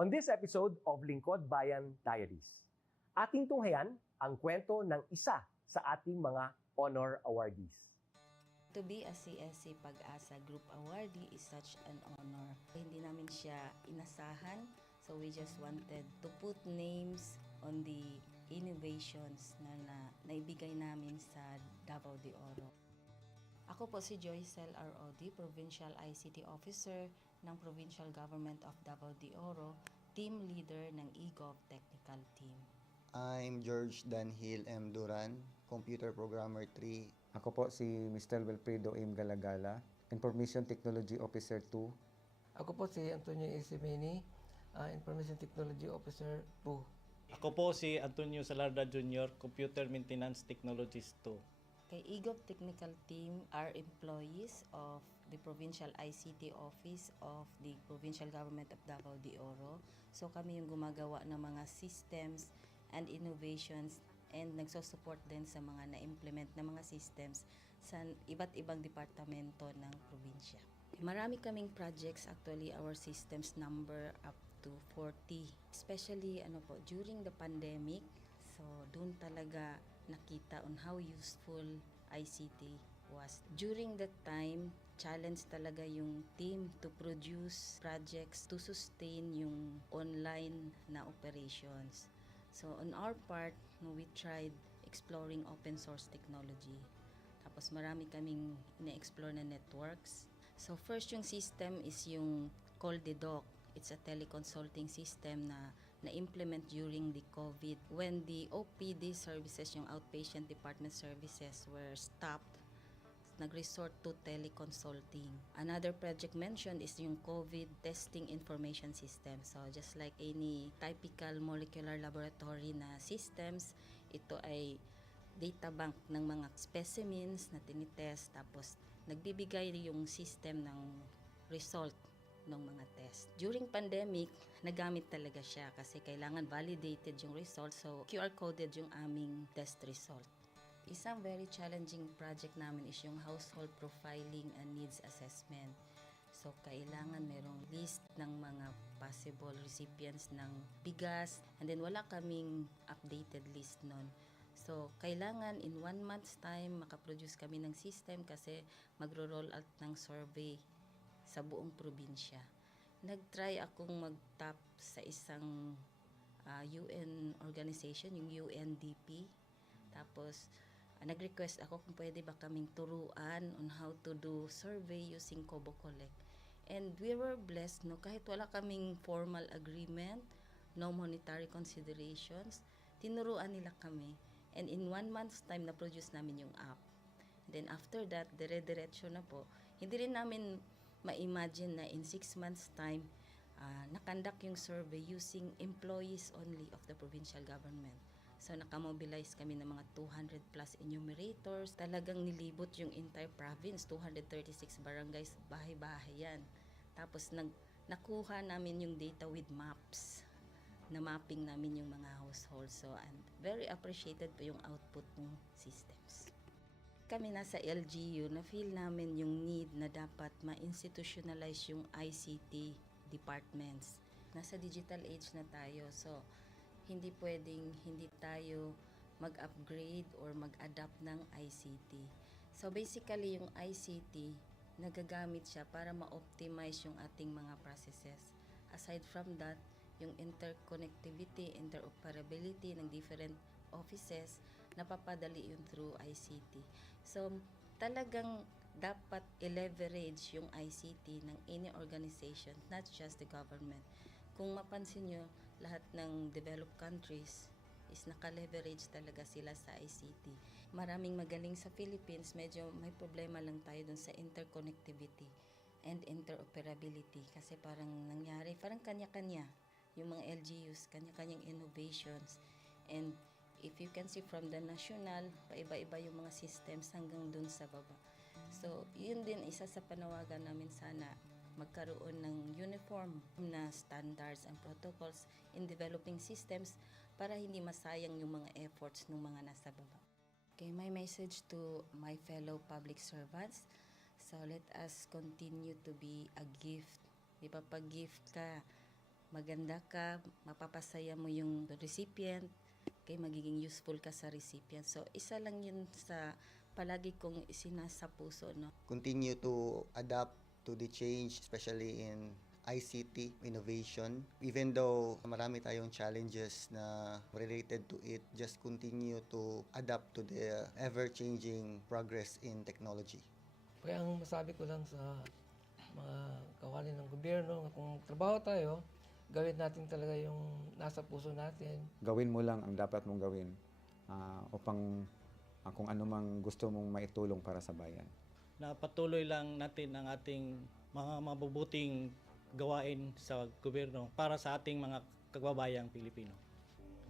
On this episode of Lingkod Bayan Diaries, ating tunghayan ang kwento ng isa sa ating mga honor awardees. To be a CSC Pag-asa Group Awardee is such an honor. Hindi namin siya inasahan, so we just wanted to put names on the innovations na naibigay namin sa Davao de Oro. Ako po si Joycel R.O.D., Provincial ICT Officer ng Provincial Government of Davao de Oro, Team Leader ng eGov Technical Team. I'm George Danhil M. Duran, Computer Programmer 3. Ako po si Mr. Wilfredo M. Galagala, Information Technology Officer 2. Ako po si Antonio Isimini, Information Technology Officer 2. Ako po si Antonio Salarda Jr., Computer Maintenance Technologist 2. Kay eGov Technical Team are employees of the Provincial ICT Office of the Provincial Government of Davao de Oro. So kami yung gumagawa ng mga systems and innovations and nagsusupport din sa mga na-implement na mga systems sa iba't ibang departamento ng probinsya. Marami kaming projects, actually our systems number up to 40. Especially during the pandemic, so doon talaga nakita on how useful ICT was. During that time, challenge talaga yung team to produce projects to sustain yung online na operations. So on our part, we tried exploring open source technology. Tapos marami kaming ina-explore na networks. So first yung system is yung CallDedoc. It's a teleconsulting system na na-implement during the COVID. When the OPD services, yung outpatient department services were stopped, nag-resort to teleconsulting. Another project mentioned is yung COVID testing information system. So just like any typical molecular laboratory na systems, ito ay data bank ng mga specimens na tinitest, tapos nagbibigay yung system ng result ng mga test. During pandemic, nagamit talaga siya kasi kailangan validated yung result, so QR coded yung aming test result. Isang very challenging project namin is yung household profiling and needs assessment. So kailangan merong list ng mga possible recipients ng bigas, and then wala kaming updated list nun. So kailangan in 1 month's time makaproduce kami ng system kasi magro-roll out ng survey sa buong probinsya. Nag-try akong mag-tap sa isang UN organization, yung UNDP. Tapos, nag-request ako kung pwede ba kaming turuan on how to do survey using Kobo Collect. And we were blessed, kahit wala kaming formal agreement, no monetary considerations, tinuruan nila kami. And in 1 month's time, na-produce namin yung app. And then after that, dire-diretso na po. Hindi rin namin ma-imagine na in 6 months' time, nakandak yung survey using employees only of the provincial government. So, nakamobilize kami ng mga 200 plus enumerators. Talagang nilibot yung entire province, 236 barangays, bahay-bahay yan. Tapos, nakuha namin yung data with maps. Na mapping namin yung mga households. So, and very appreciated po yung output ng systems. Kami nasa LGU, na-feel namin yung need na dapat ma-institutionalize yung ICT departments. Nasa digital age na tayo, so hindi pwedeng hindi tayo mag-upgrade or mag-adapt ng ICT. So basically, yung ICT, nagagamit siya para ma-optimize yung ating mga processes. Aside from that, yung interconnectivity, interoperability ng different offices, napapadali yun through ICT. So, talagang dapat i-leverage yung ICT ng any organization, not just the government. Kung mapansin nyo, lahat ng developed countries is naka-leverage talaga sila sa ICT. Maraming magaling sa Philippines, medyo may problema lang tayo dun sa interconnectivity and interoperability kasi parang nangyari, parang kanya-kanya yung mga LGUs, kanya-kanyang innovations. And if you can see from the national, paiba-iba yung mga systems hanggang dun sa baba. So, yun din isa sa panawagan namin, sana magkaroon ng uniform na standards and protocols in developing systems para hindi masayang yung mga efforts ng mga nasa baba. Okay, my message to my fellow public servants, so let us continue to be a gift. Di ba, pag gift ka, maganda ka, mapapasaya mo yung recipient, kay magiging useful ka sa recipient. So, isa lang yun sa palagi kong isinasa puso, no? Continue to adapt to the change, especially in ICT innovation. Even though marami tayong challenges na related to it, just continue to adapt to the ever-changing progress in technology. Kaya ang masabi ko lang sa mga kawani ng gobyerno, kung trabaho tayo, gawin natin talaga yung nasa puso natin. Gawin mo lang ang dapat mong gawin upang kung ano mang gusto mong maitulong para sa bayan. Na patuloy lang natin ang ating mga mabubuting gawain sa gobyerno para sa ating mga kababayang Pilipino.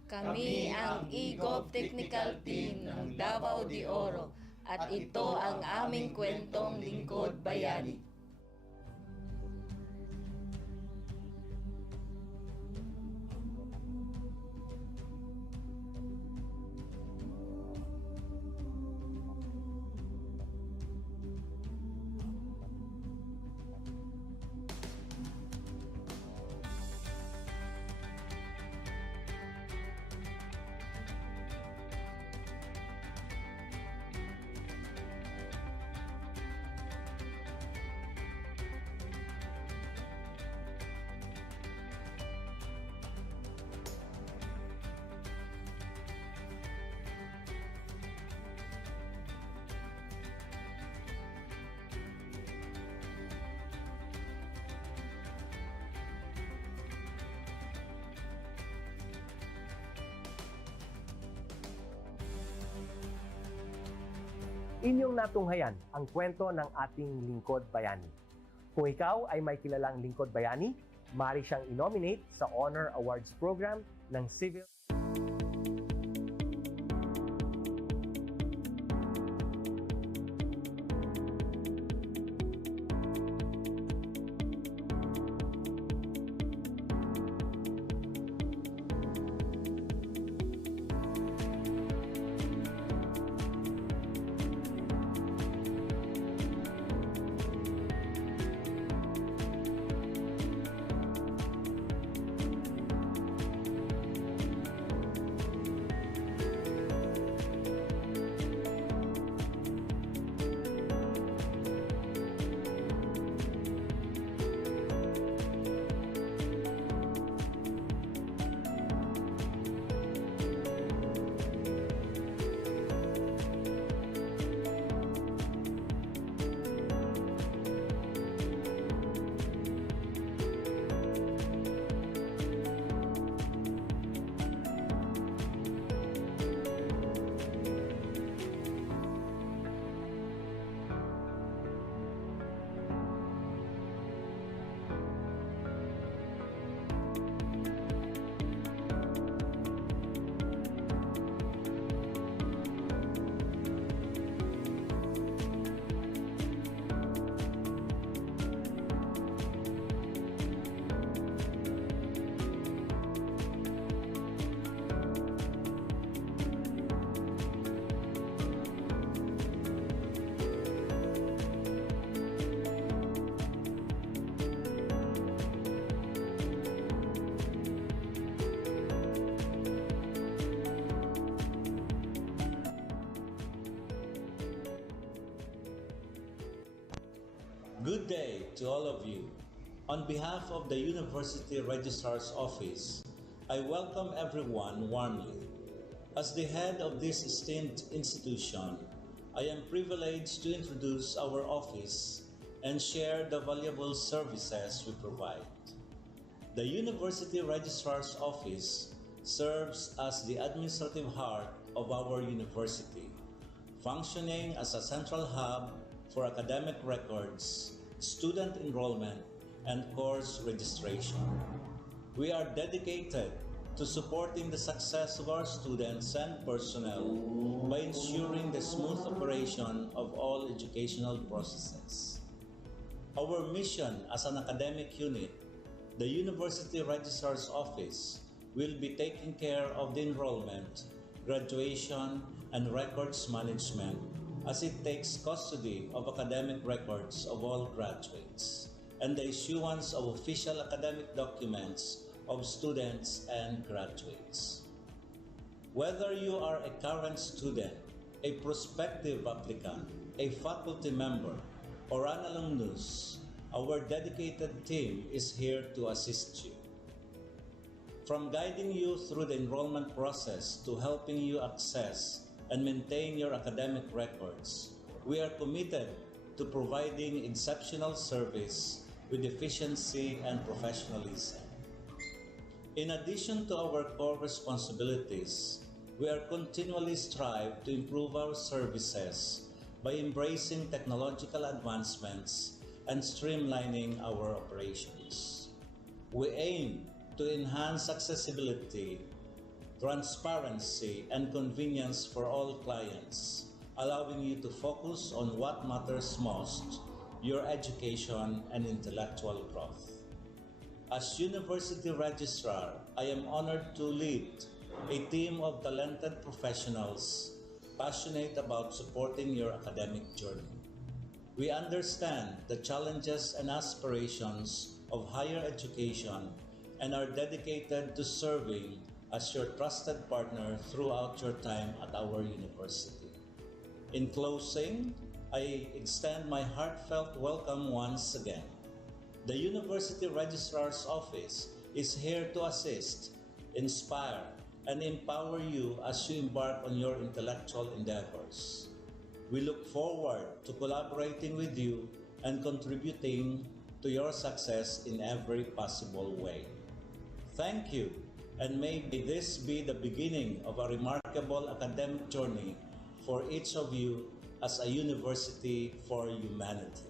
Kami ang EGOV Technical Team ng Davao de Oro at ito ang aming kwentong lingkod bayani. Inyong natunghayan ang kwento ng ating lingkod bayani. Kung ikaw ay may kilalang lingkod bayani, maaari siyang i-nominate sa Honor Awards program ng Civil Good day to all of you. On behalf of the University Registrar's Office, I welcome everyone warmly. As the head of this esteemed institution, I am privileged to introduce our office and share the valuable services we provide. The University Registrar's Office serves as the administrative heart of our university, functioning as a central hub for academic records, student enrollment, and course registration. We are dedicated to supporting the success of our students and personnel by ensuring the smooth operation of all educational processes. Our mission as an academic unit, the University Registrar's Office, will be taking care of the enrollment, graduation, and records management as it takes custody of academic records of all graduates and the issuance of official academic documents of students and graduates. Whether you are a current student, a prospective applicant, a faculty member, or an alumnus, our dedicated team is here to assist you. From guiding you through the enrollment process to helping you access and maintain your academic records, we are committed to providing exceptional service with efficiency and professionalism. In addition to our core responsibilities, we are continually strive to improve our services by embracing technological advancements and streamlining our operations. We aim to enhance accessibility, transparency, and convenience for all clients, allowing you to focus on what matters most, your education and intellectual growth. As University Registrar, I am honored to lead a team of talented professionals passionate about supporting your academic journey. We understand the challenges and aspirations of higher education and are dedicated to serving as your trusted partner throughout your time at our university. In closing, I extend my heartfelt welcome once again. The University Registrar's Office is here to assist, inspire, and empower you as you embark on your intellectual endeavors. We look forward to collaborating with you and contributing to your success in every possible way. Thank you, and may this be the beginning of a remarkable academic journey for each of you as a university for humanity.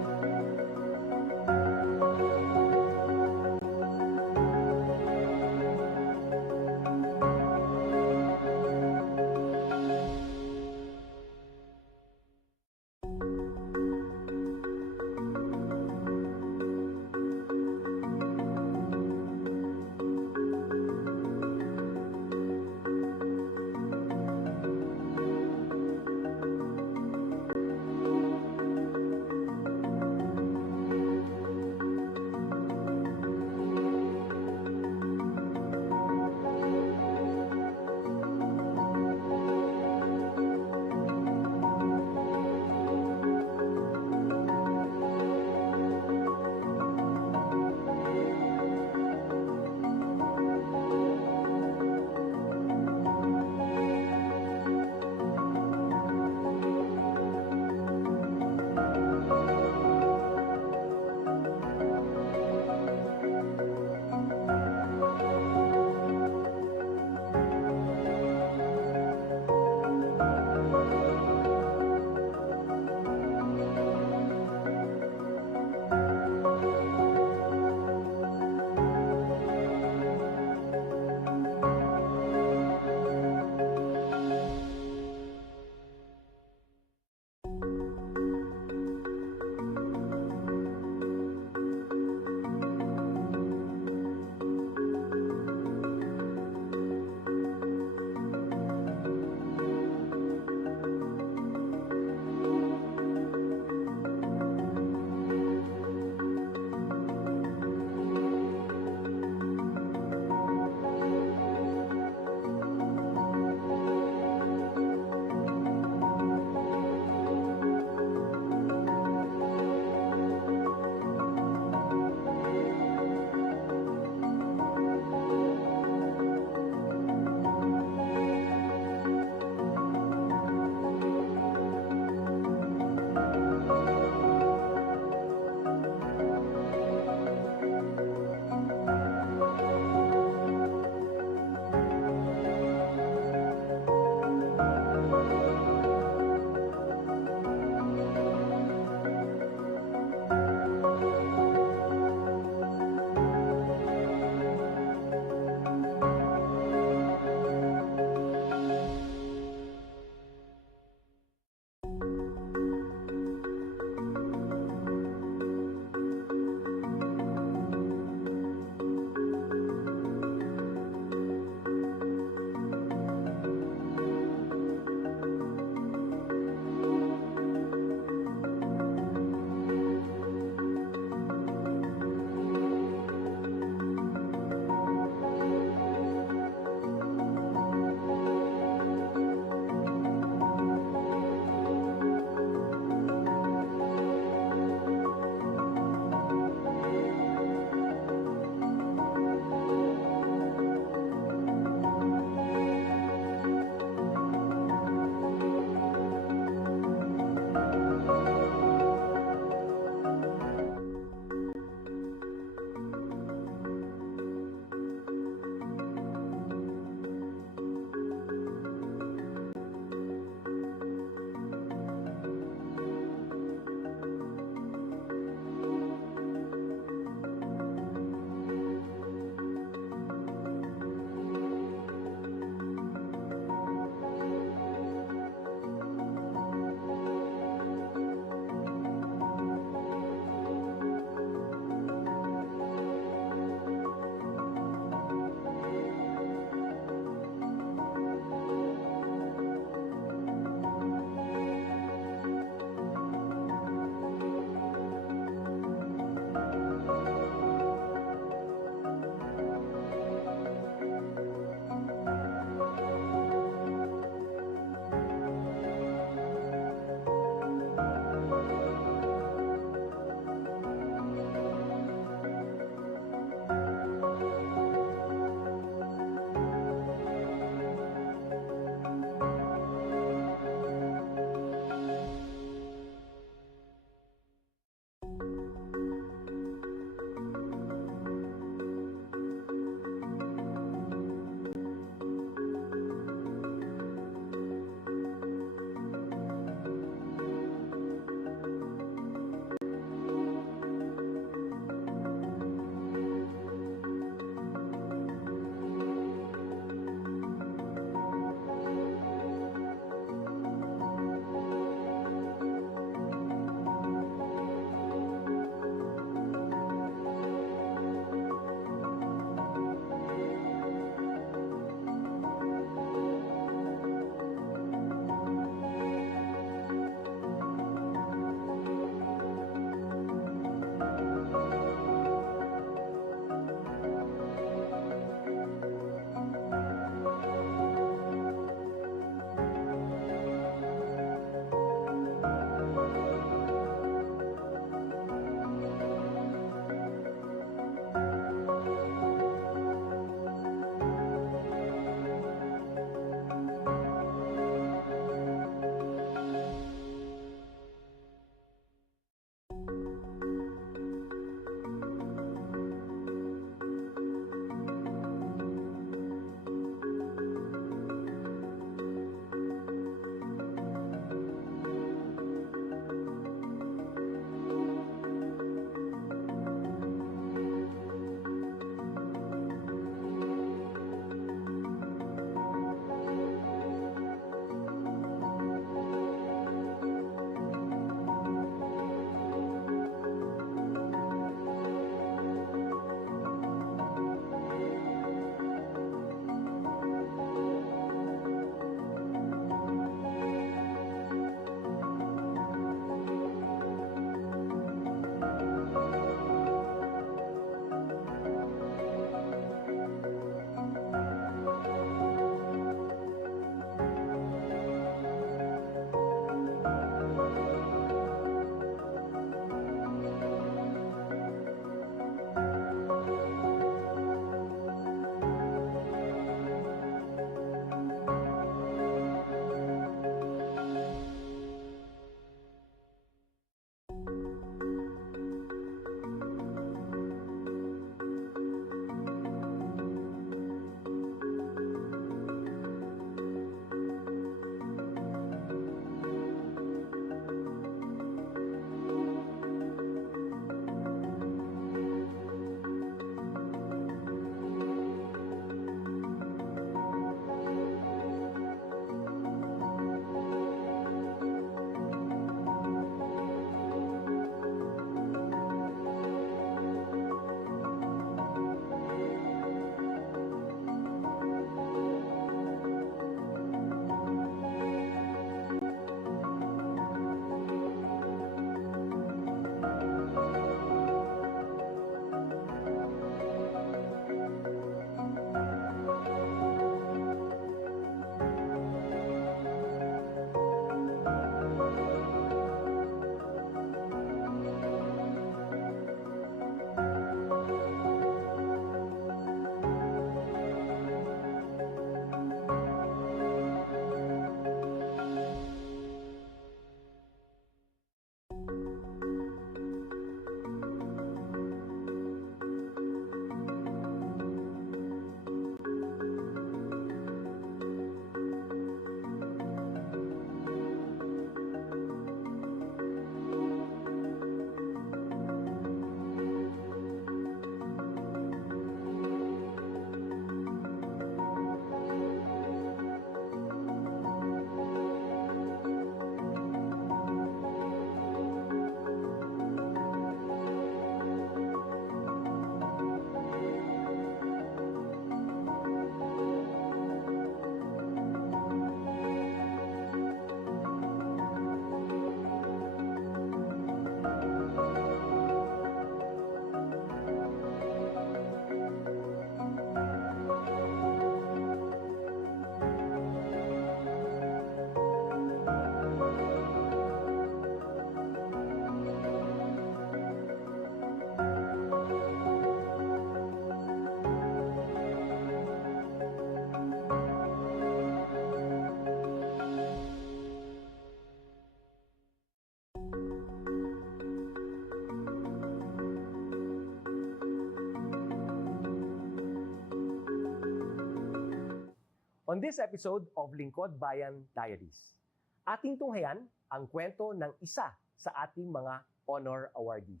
On this episode of Lingkod Bayan Diaries, ating tunghayan ang kwento ng isa sa ating mga honor awardees.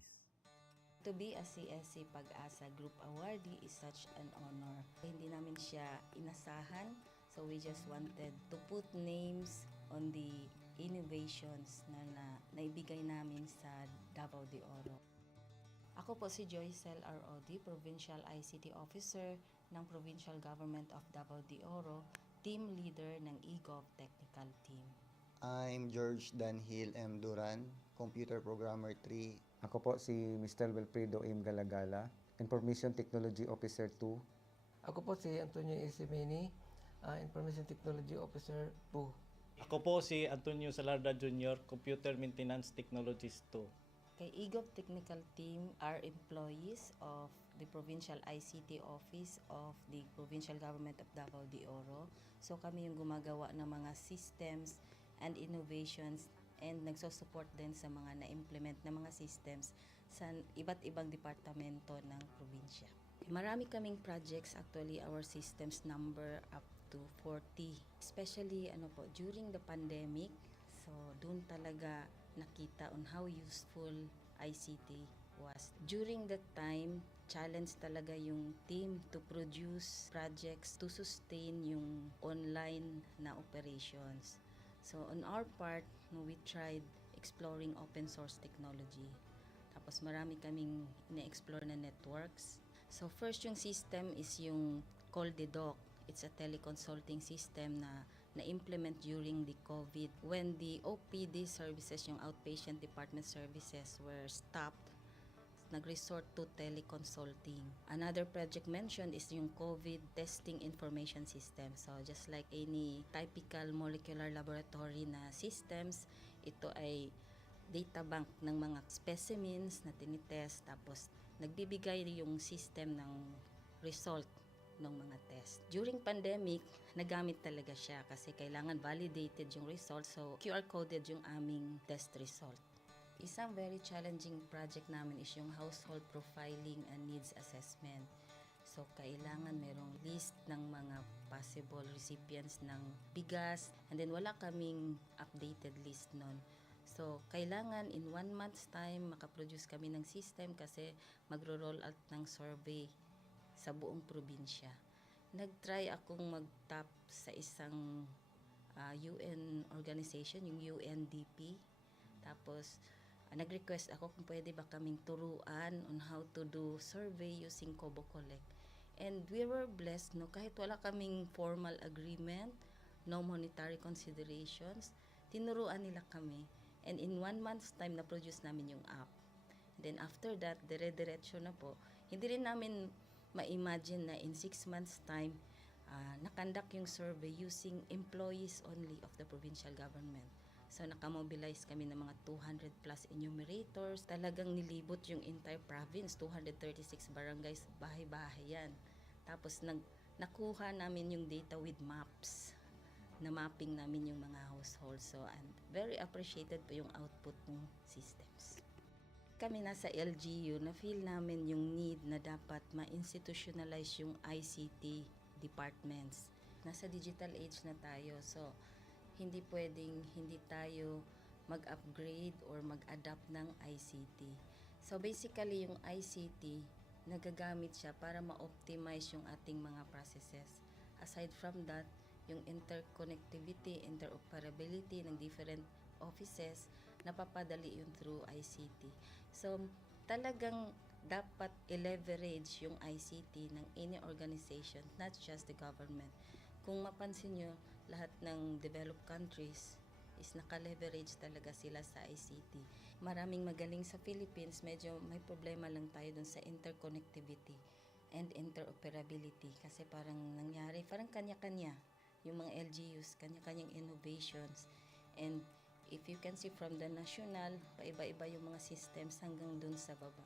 To be a CSC Pag-asa Group Awardee is such an honor. Hindi namin siya inasahan, so we just wanted to put names on the innovations na naibigay namin sa Davao de Oro. Ako po si Joycel R.O.D., Provincial ICT Officer ng Provincial Government of Davao de Oro, Team Leader ng eGov Technical Team. I'm George Danhil M. Duran, Computer Programmer 3. Ako po si Mr. Wilfredo M. Galagala, Information Technology Officer 2. Ako po si Antonio Isimeni, Information Technology Officer 2. Ako po si Antonio Salarda Jr., Computer Maintenance Technologist 2. Kay eGov Technical Team are employees of the Provincial ICT Office of the Provincial Government of Davao de Oro. So kami yung gumagawa ng mga systems and innovations and nagsusupport din sa mga na-implement na mga systems sa iba't ibang departamento ng probinsya. Marami kaming projects, actually our systems number up to 40. Especially during the pandemic, so doon talaga nakita on how useful ICT was. During that time, challenge talaga yung team to produce projects to sustain yung online na operations. So on our part, we tried exploring open source technology. Tapos marami kaming ina-explore na networks. So first yung system is yung CallDedoc. It's a teleconsulting system na na-implement during the COVID when the OPD services, yung outpatient department services were stopped. Nag-resort to teleconsulting. Another project mentioned is yung COVID testing information system. So just like any typical molecular laboratory na systems, ito ay data bank ng mga specimens na tinitest, tapos nagbibigay yung system ng result ng mga test. During pandemic, nagamit talaga siya kasi kailangan validated yung result. So QR coded yung aming test result. Isang very challenging project namin is yung household profiling and needs assessment. So, kailangan merong list ng mga possible recipients ng bigas, and then wala kaming updated list nun. So, kailangan in 1 month's time makaproduce kami ng system kasi magro-roll out ng survey sa buong probinsya. Nag-try akong mag-tap sa isang UN organization, yung UNDP. Tapos, nag-request ako kung pwede ba kaming turuan on how to do survey using Kobo Collect. And we were blessed, kahit wala kaming formal agreement, no monetary considerations, tinuruan nila kami. And in 1 month's time, na-produce namin yung app. And then after that, dire-diretso na po. Hindi rin namin ma-imagine na in 6 months' time, nakandak yung survey using employees only of the provincial government. So, nakamobilize kami ng mga 200 plus enumerators. Talagang nilibot yung entire province, 236 barangays, bahay-bahay yan. Tapos, nakuha namin yung data with maps. Na-mapping namin yung mga households. So, and very appreciated po yung output ng systems. Kami nasa LGU, na-feel namin yung need na dapat ma-institutionalize yung ICT departments. Nasa digital age na tayo, so hindi pwedeng hindi tayo mag-upgrade or mag-adapt ng ICT. So basically yung ICT, nagagamit siya para ma-optimize yung ating mga processes. Aside from that, yung interconnectivity, interoperability ng different offices, napapadali yun through ICT. So talagang dapat i-leverage yung ICT ng any organization, not just the government. Kung mapansin nyo, lahat ng developed countries is naka-leverage talaga sila sa ICT. Maraming magaling sa Philippines, medyo may problema lang tayo dun sa interconnectivity and interoperability kasi parang nangyari, parang kanya-kanya yung mga LGUs, kanya-kanyang innovations. And if you can see from the national, paiba-iba yung mga systems hanggang dun sa baba.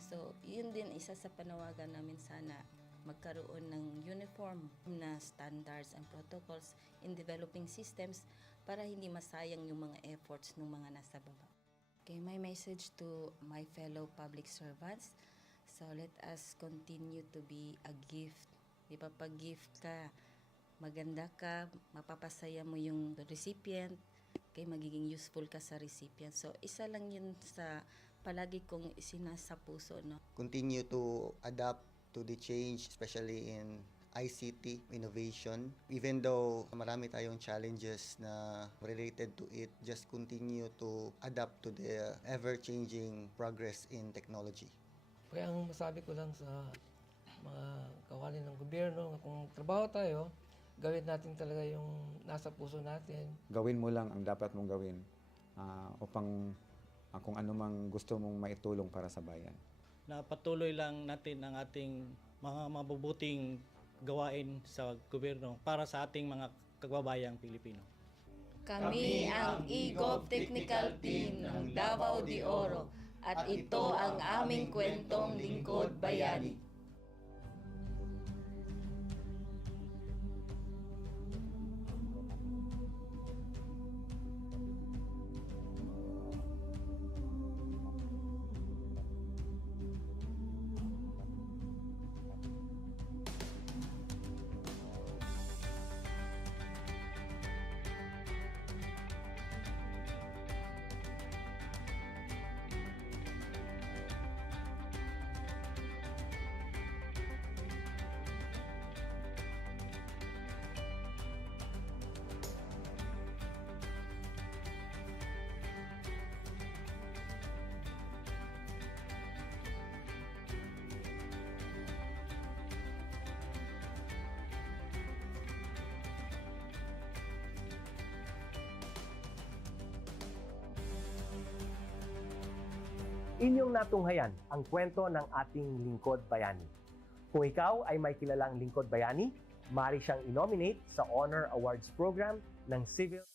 So, yun din isa sa panawagan namin sana magkaroon ng uniform na standards and protocols in developing systems para hindi masayang yung mga efforts ng mga nasa baba. Okay, my message to my fellow public servants, so let us continue to be a gift. Di ba, pag gift ka, maganda ka, mapapasaya mo yung recipient, kay magiging useful ka sa recipient. So, isa lang yun sa palagi kong isinasa puso, no? Continue to adapt to the change, especially in ICT innovation. Even though marami tayong challenges na related to it, just continue to adapt to the ever-changing progress in technology. Kaya ang masabi ko lang sa mga kawani ng gobyerno, kung trabaho tayo, gawin natin talaga yung nasa puso natin. Gawin mo lang ang dapat mong gawin upang kung ano mang gusto mong maitulong para sa bayan. Na patuloy lang natin ang ating mga mabubuting gawain sa gobyerno para sa ating mga kababayang Pilipino. Kami ang EGOV Technical Team ng Davao de Oro at ito ang aming kwentong Lingkod Bayani. Inyong natunghayan ang kwento ng ating lingkod bayani. Kung ikaw ay may kilalang lingkod bayani, maaari siyang i-nominate sa Honor Awards Program ng Civil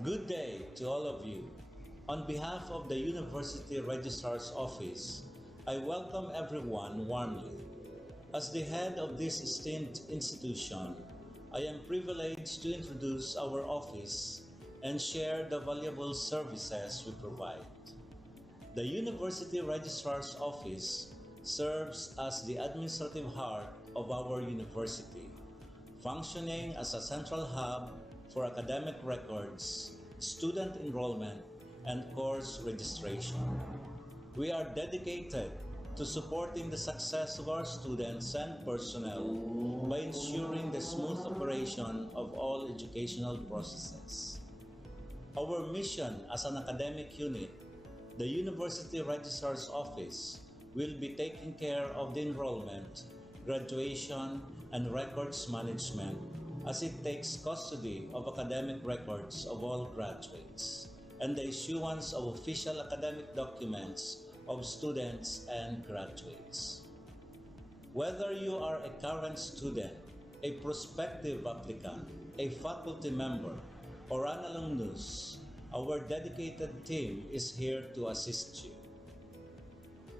Good day to all of you. On behalf of the University Registrar's Office, I welcome everyone warmly. As the head of this esteemed institution, I am privileged to introduce our office and share the valuable services we provide. The University Registrar's Office serves as the administrative heart of our university, functioning as a central hub for academic records, student enrollment, and course registration. We are dedicated to supporting the success of our students and personnel by ensuring the smooth operation of all educational processes. Our mission as an academic unit, the University Registrar's Office, will be taking care of the enrollment, graduation, and records management as it takes custody of academic records of all graduates and the issuance of official academic documents of students and graduates. Whether you are a current student, a prospective applicant, a faculty member, or an alumnus, our dedicated team is here to assist you.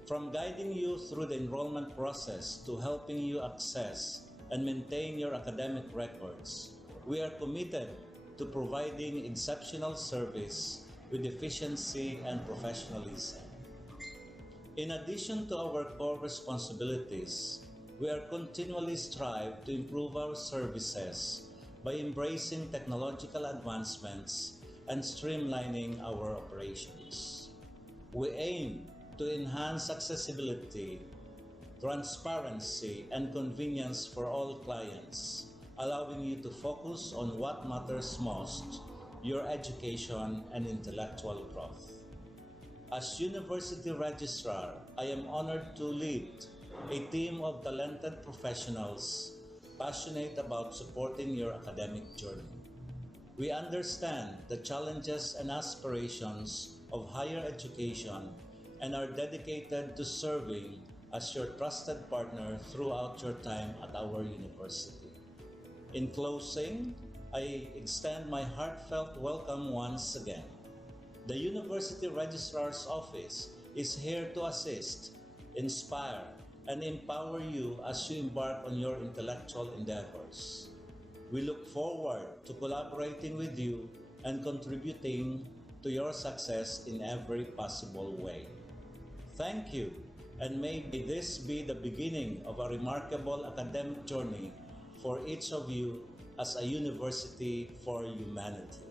From guiding you through the enrollment process to helping you access and maintain your academic records, we are committed to providing exceptional service with efficiency and professionalism. In addition to our core responsibilities, we are continually strive to improve our services by embracing technological advancements and streamlining our operations. We aim to enhance accessibility, transparency, and convenience for all clients, allowing you to focus on what matters most, your education and intellectual growth. As University Registrar, I am honored to lead a team of talented professionals passionate about supporting your academic journey. We understand the challenges and aspirations of higher education and are dedicated to serving as your trusted partner throughout your time at our university. In closing, I extend my heartfelt welcome once again. The University Registrar's Office is here to assist, inspire, and empower you as you embark on your intellectual endeavors. We look forward to collaborating with you and contributing to your success in every possible way. Thank you, and may this be the beginning of a remarkable academic journey for each of you as a university for humanity.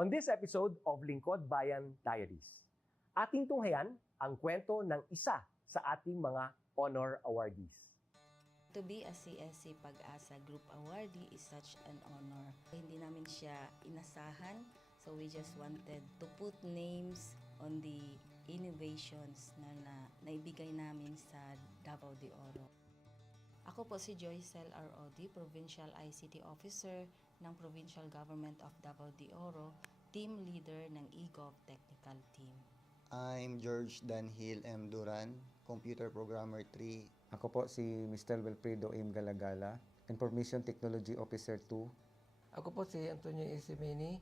On this episode of Lingkod Bayan Diaries, ating tunghayan ang kwento ng isa sa ating mga honor awardees. To be a CSC Pag-asa Group Awardee is such an honor. Hindi namin siya inasahan, so we just wanted to put names on the innovations na naibigay namin sa Davao de Oro. Ako po si Joycel R.O.D., Provincial ICT Officer ng Provincial Government of Davao de Oro, Team Leader ng eGov Technical Team. I'm George Danhil M. Duran, Computer Programmer 3. Ako po si Mr. Wilfredo M. Galagala, Information Technology Officer 2. Ako po si Antonio Isimeni,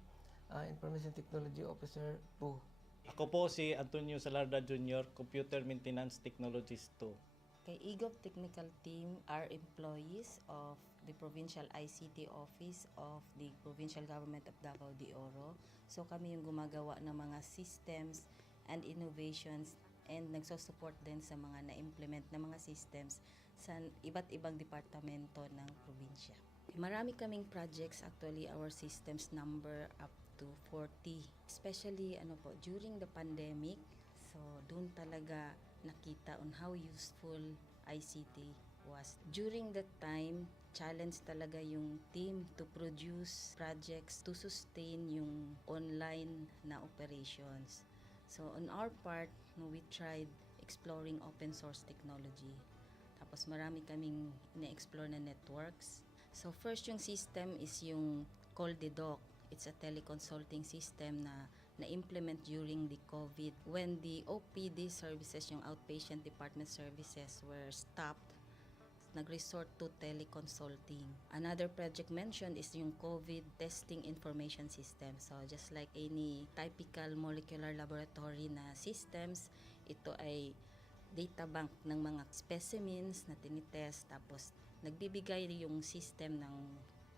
Information Technology Officer 2. Ako po si Antonio Salarda Jr., Computer Maintenance Technologist 2. Kay eGov Technical Team are employees of the Provincial ICT Office of the Provincial Government of Davao de Oro. So kami yung gumagawa ng mga systems and innovations and nagsusupport din sa mga na-implement na mga systems sa iba't ibang departamento ng probinsya. Marami kaming projects, actually our systems number up to 40. Especially during the pandemic, so doon talaga nakita on how useful ICT was. During that time, challenge talaga yung team to produce projects to sustain yung online na operations. So on our part, we tried exploring open source technology. Tapos marami kaming na-explore na networks. So first yung system is yung CallDedoc. It's a teleconsulting system na na-implement during the COVID. When the OPD services, yung outpatient department services, were stopped, nag-resort to teleconsulting. Another project mentioned is yung COVID testing information system. So just like any typical molecular laboratory na systems, ito ay data bank ng mga specimens na tinitest, tapos nagbibigay yung system ng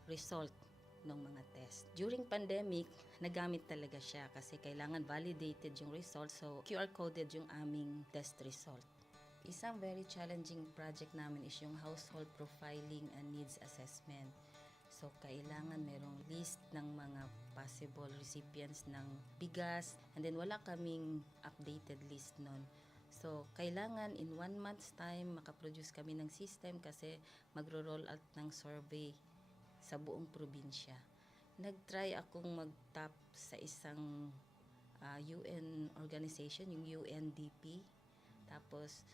result ng mga test. During pandemic, nagamit talaga siya kasi kailangan validated yung result, so QR coded yung aming test result. Isang very challenging project namin is yung household profiling and needs assessment. So, kailangan merong list ng mga possible recipients ng bigas, and then wala kaming updated list nun. So, kailangan in 1 month's time makaproduce kami ng system kasi magro-roll out ng survey sa buong probinsya. Nag-try akong mag-tap sa isang UN organization, yung UNDP. Tapos,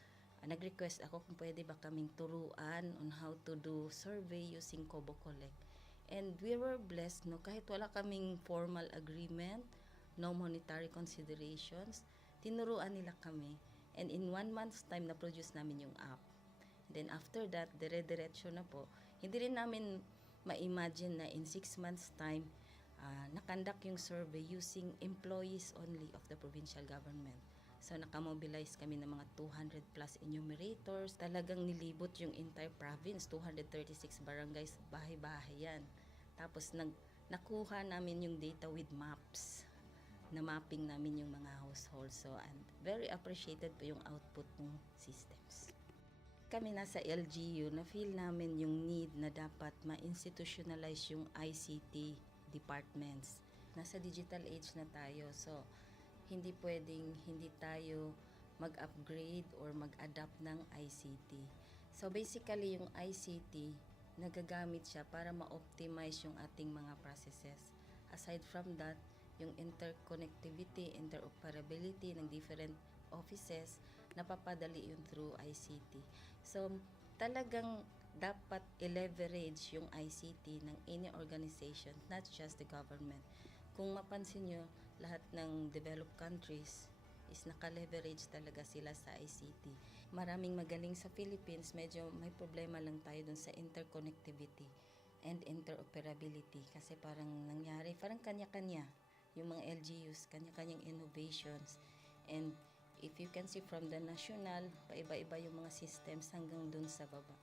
nag-request ako kung pwede ba kaming turuan on how to do survey using Kobo Collect. And we were blessed, kahit wala kaming formal agreement, no monetary considerations, tinuruan nila kami. And in 1 month's time, na-produce namin yung app. Then after that, dire-diretso na po. Hindi rin namin ma-imagine na in 6 months' time, nakandak yung survey using employees only of the provincial government. So nakamobilize kami ng mga 200 plus enumerators. Talagang nilibot yung entire province, 236 barangays, bahay-bahay yan. Tapos nakuha namin yung data with maps. Na mapping namin yung mga households. So and very appreciated po yung output ng systems. Kami nasa LGU, na-feel namin yung need na dapat ma-institutionalize yung ICT departments. Nasa digital age na tayo, so hindi pwedeng hindi tayo mag-upgrade or mag-adapt ng ICT. So basically, yung ICT, nagagamit siya para ma-optimize yung ating mga processes. Aside from that, yung interconnectivity, interoperability ng different offices, napapadali yun through ICT. So, talagang dapat i-leverage yung ICT ng any organization, not just the government. Kung mapansin nyo, lahat ng developed countries is naka-leverage talaga sila sa ICT. Maraming magaling sa Philippines, medyo may problema lang tayo dun sa interconnectivity and interoperability kasi parang nangyari, parang kanya-kanya yung mga LGUs, kanya-kanyang innovations. And if you can see from the national, paiba-iba yung mga systems hanggang dun sa baba.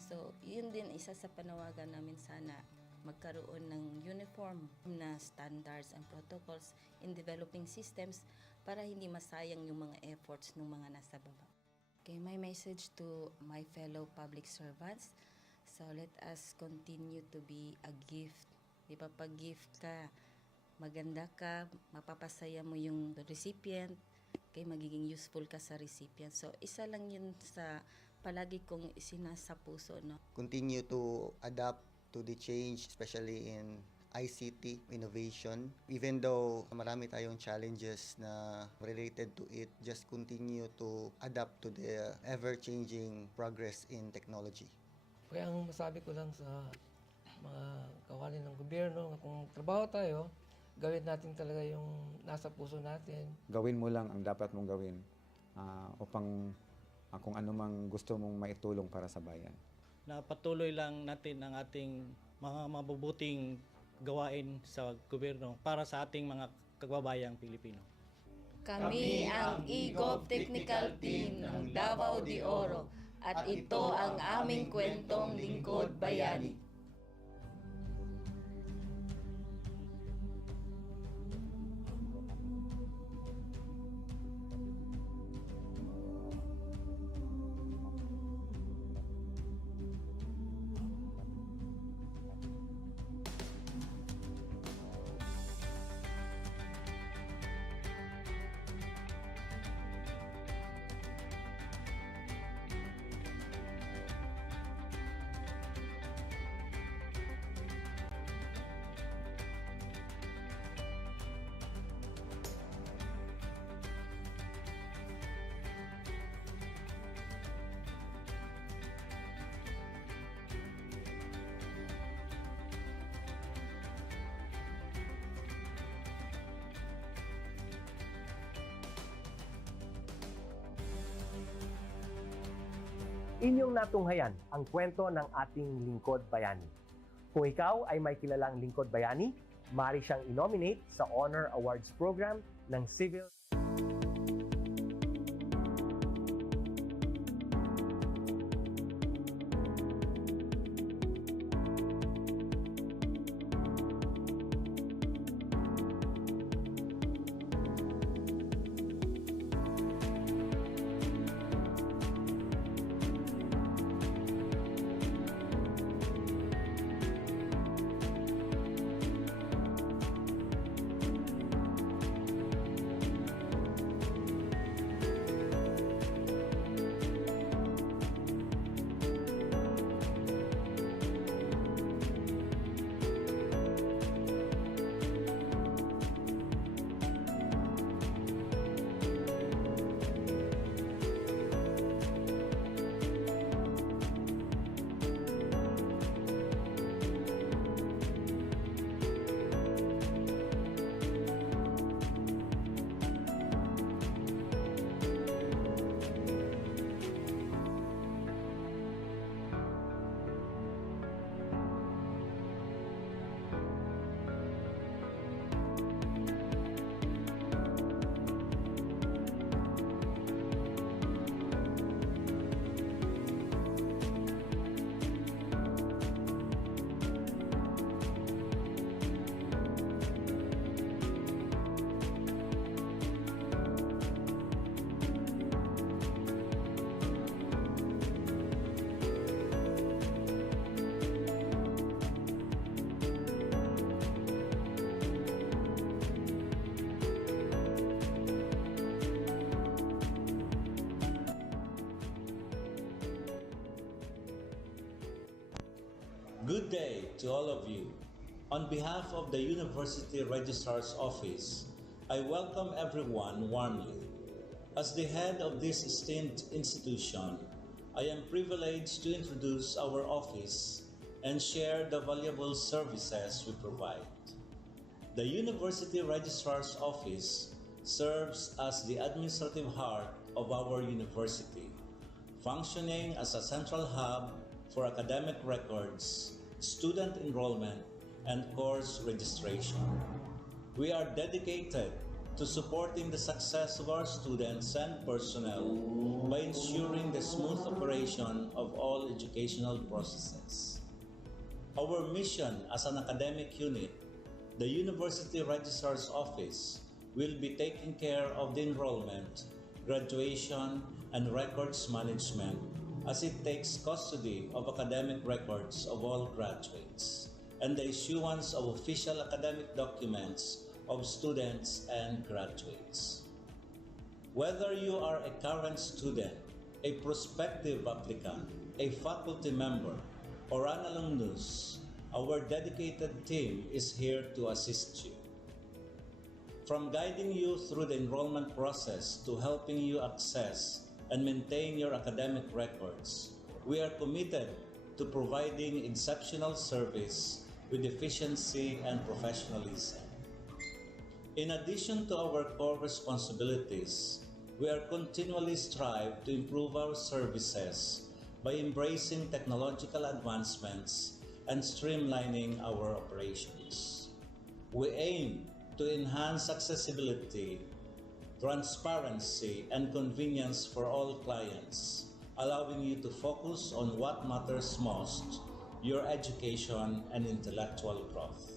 So, yun din isa sa panawagan namin, sana magkaroon ng uniform na standards and protocols in developing systems para hindi masayang yung mga efforts ng mga nasa baba. Okay, my message to my fellow public servants, so let us continue to be a gift. Di ba, pag gift ka, maganda ka, mapapasaya mo yung recipient, kay magiging useful ka sa recipient. So, isa lang yun sa palagi kong isinasa puso, no? Continue to adapt to the change, especially in ICT innovation. Even though marami tayong challenges na related to it, just continue to adapt to the ever-changing progress in technology. Kaya ang masabi ko lang sa mga kawani ng gobyerno, kung trabaho tayo, gawin natin talaga yung nasa puso natin. Gawin mo lang ang dapat mong gawin upang kung ano mang gusto mong maitulong para sa bayan. Na patuloy lang natin ang ating mga mabubuting gawain sa gobyerno para sa ating mga kababayang Pilipino. Kami ang EGOV Technical Team ng Davao de Oro at ito ang aming kwentong Lingkod Bayani. Inyong natunghayan ang kwento ng ating lingkod bayani. Kung ikaw ay may kilalang lingkod bayani, maaari siyang i-nominate sa Honor Awards Program ng Civil Good day to all of you. On behalf of the University Registrar's Office, I welcome everyone warmly. As the head of this esteemed institution, I am privileged to introduce our office and share the valuable services we provide. The University Registrar's Office serves as the administrative heart of our university, functioning as a central hub for academic records, student enrollment, and course registration. We are dedicated to supporting the success of our students and personnel by ensuring the smooth operation of all educational processes. Our mission as an academic unit, the University Registrar's Office, will be taking care of the enrollment, graduation, and records management as it takes custody of academic records of all graduates and the issuance of official academic documents of students and graduates. Whether you are a current student, a prospective applicant, a faculty member, or an alumnus, our dedicated team is here to assist you. From guiding you through the enrollment process to helping you access and maintain your academic records, we are committed to providing exceptional service with efficiency and professionalism. In addition to our core responsibilities, we are continually strive to improve our services by embracing technological advancements and streamlining our operations. We aim to enhance accessibility, transparency, and convenience for all clients, allowing you to focus on what matters most, your education and intellectual growth.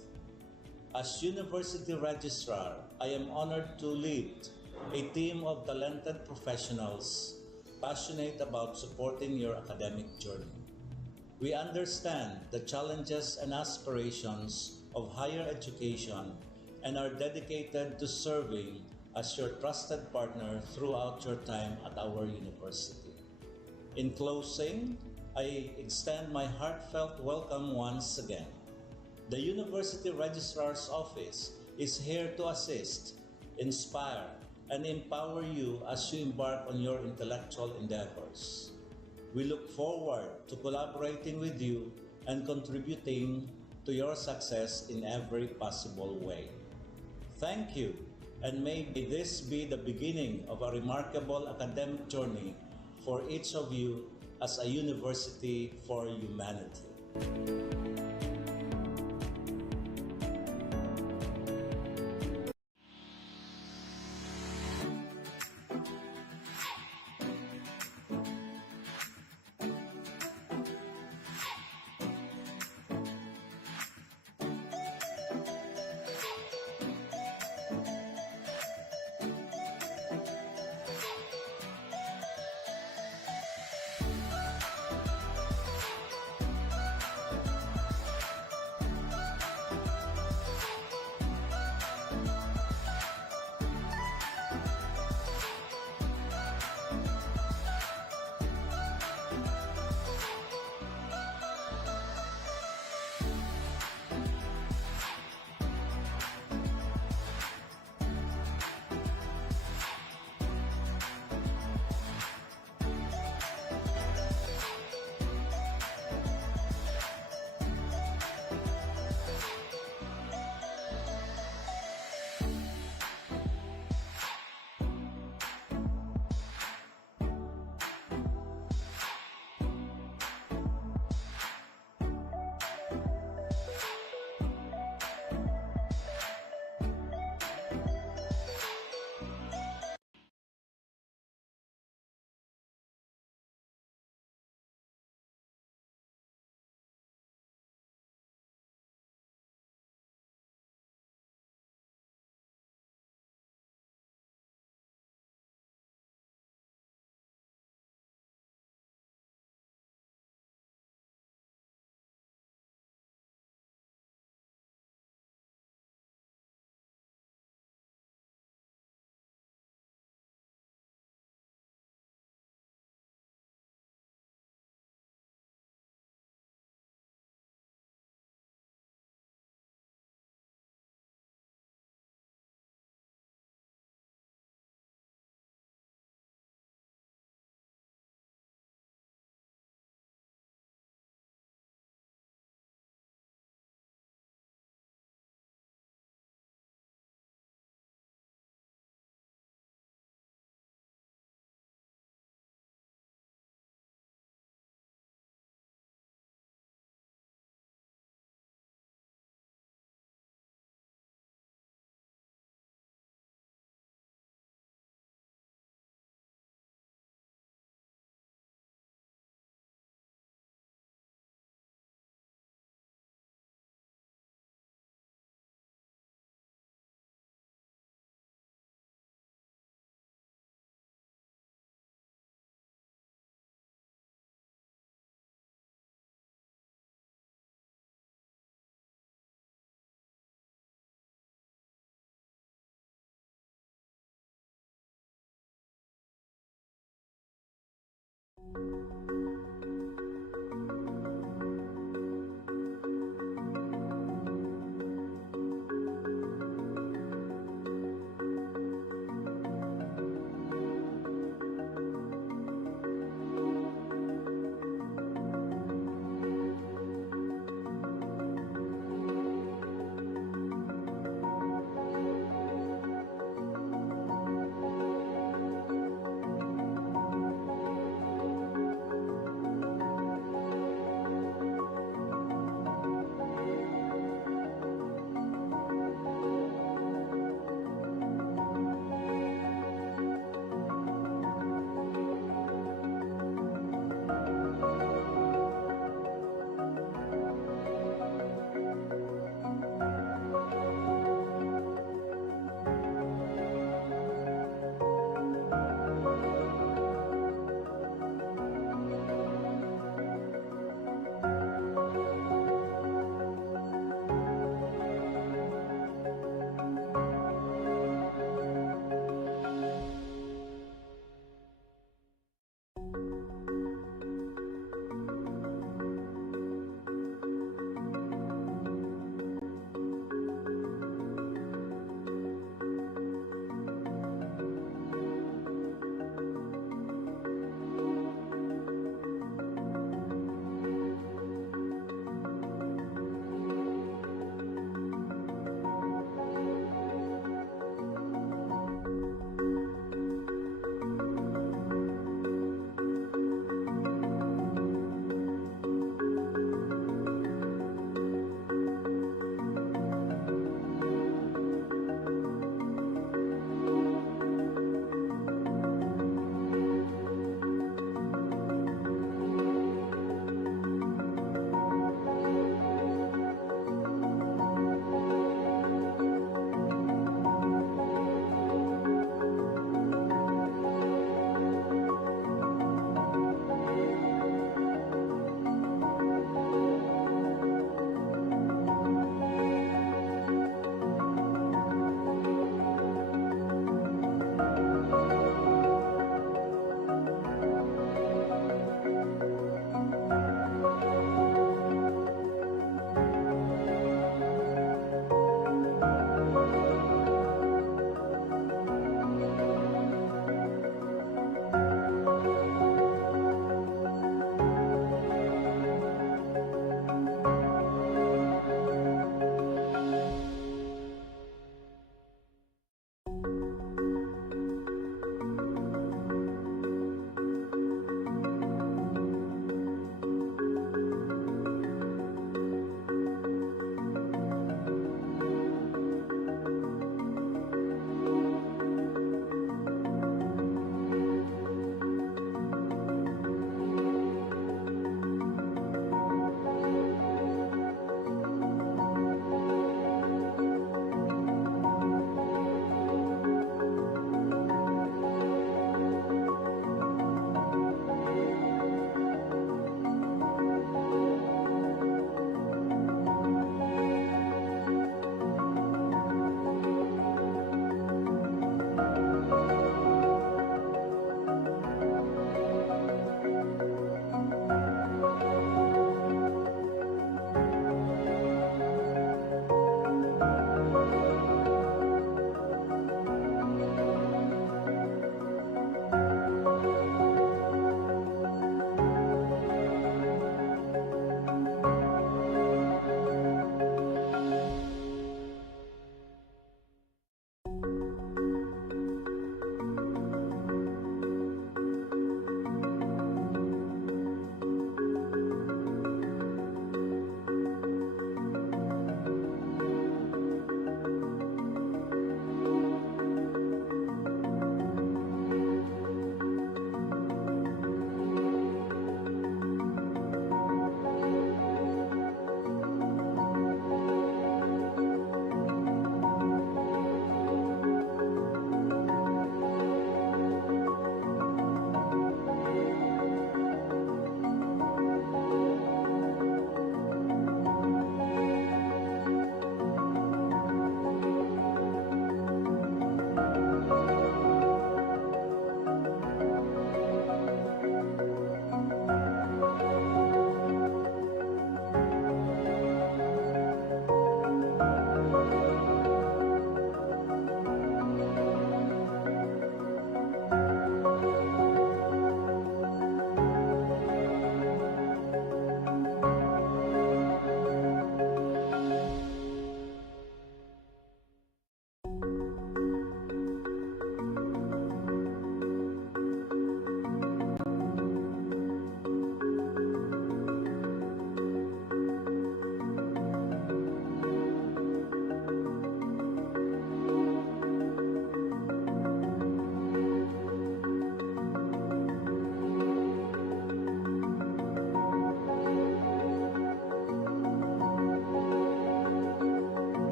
As University Registrar, I am honored to lead a team of talented professionals passionate about supporting your academic journey. We understand the challenges and aspirations of higher education and are dedicated to serving as your trusted partner throughout your time at our university. In closing, I extend my heartfelt welcome once again. The University Registrar's Office is here to assist, inspire, and empower you as you embark on your intellectual endeavors. We look forward to collaborating with you and contributing to your success in every possible way. Thank you, and may this be the beginning of a remarkable academic journey for each of you as a university for humanity.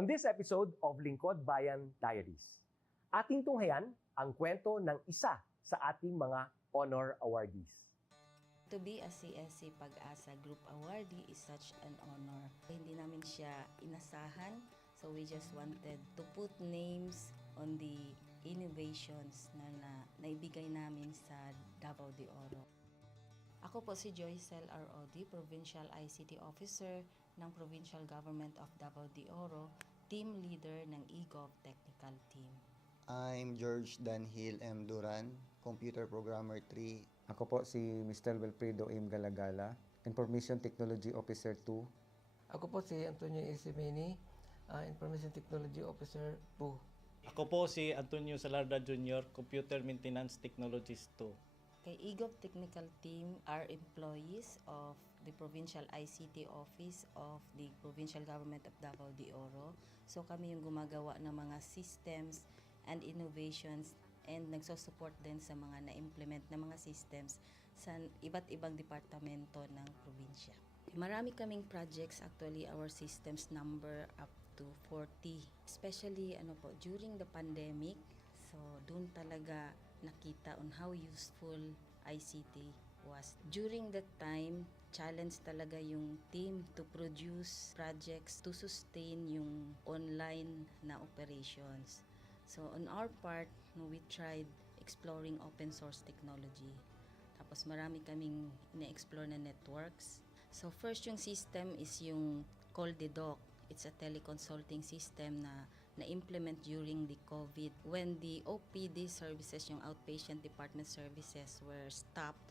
On this episode of Lingkod Bayan Diaries, ating tunghayan ang kwento ng isa sa ating mga honor awardees. To be a CSC Pag-asa Group Awardee is such an honor. Hindi namin siya inasahan, so we just wanted to put names on the innovations na naibigay namin sa Davao de Oro. Ako po si Joycel R. Odi, Provincial ICT Officer ng Provincial Government of Davao de Oro, Team Leader ng eGov Technical Team. I'm George Danhil M. Duran, Computer Programmer 3. Ako po si Mr. Wilfredo M. Galagala, Information Technology Officer 2. Ako po si Antonio Isimeni, Information Technology Officer 2. Ako po si Antonio Salarda Jr., Computer Maintenance Technologist 2. Kay eGov Technical Team are employees of the Provincial ICT Office of the Provincial Government of Davao de Oro. So kami yung gumagawa ng mga systems and innovations and nagsusupport din sa mga na-implement na mga systems sa iba't ibang departamento ng probinsya. Marami kaming projects, actually our systems number up to 40. Especially during the pandemic, so doon talaga nakita on how useful ICT was. During that time, challenge talaga yung team to produce projects to sustain yung online na operations. So on our part, we tried exploring open source technology. Tapos marami kaming ina-explore na networks. So first yung system is yung CallDedoc. It's a teleconsulting system na na-implement during the COVID when the OPD services, yung outpatient department services, were stopped.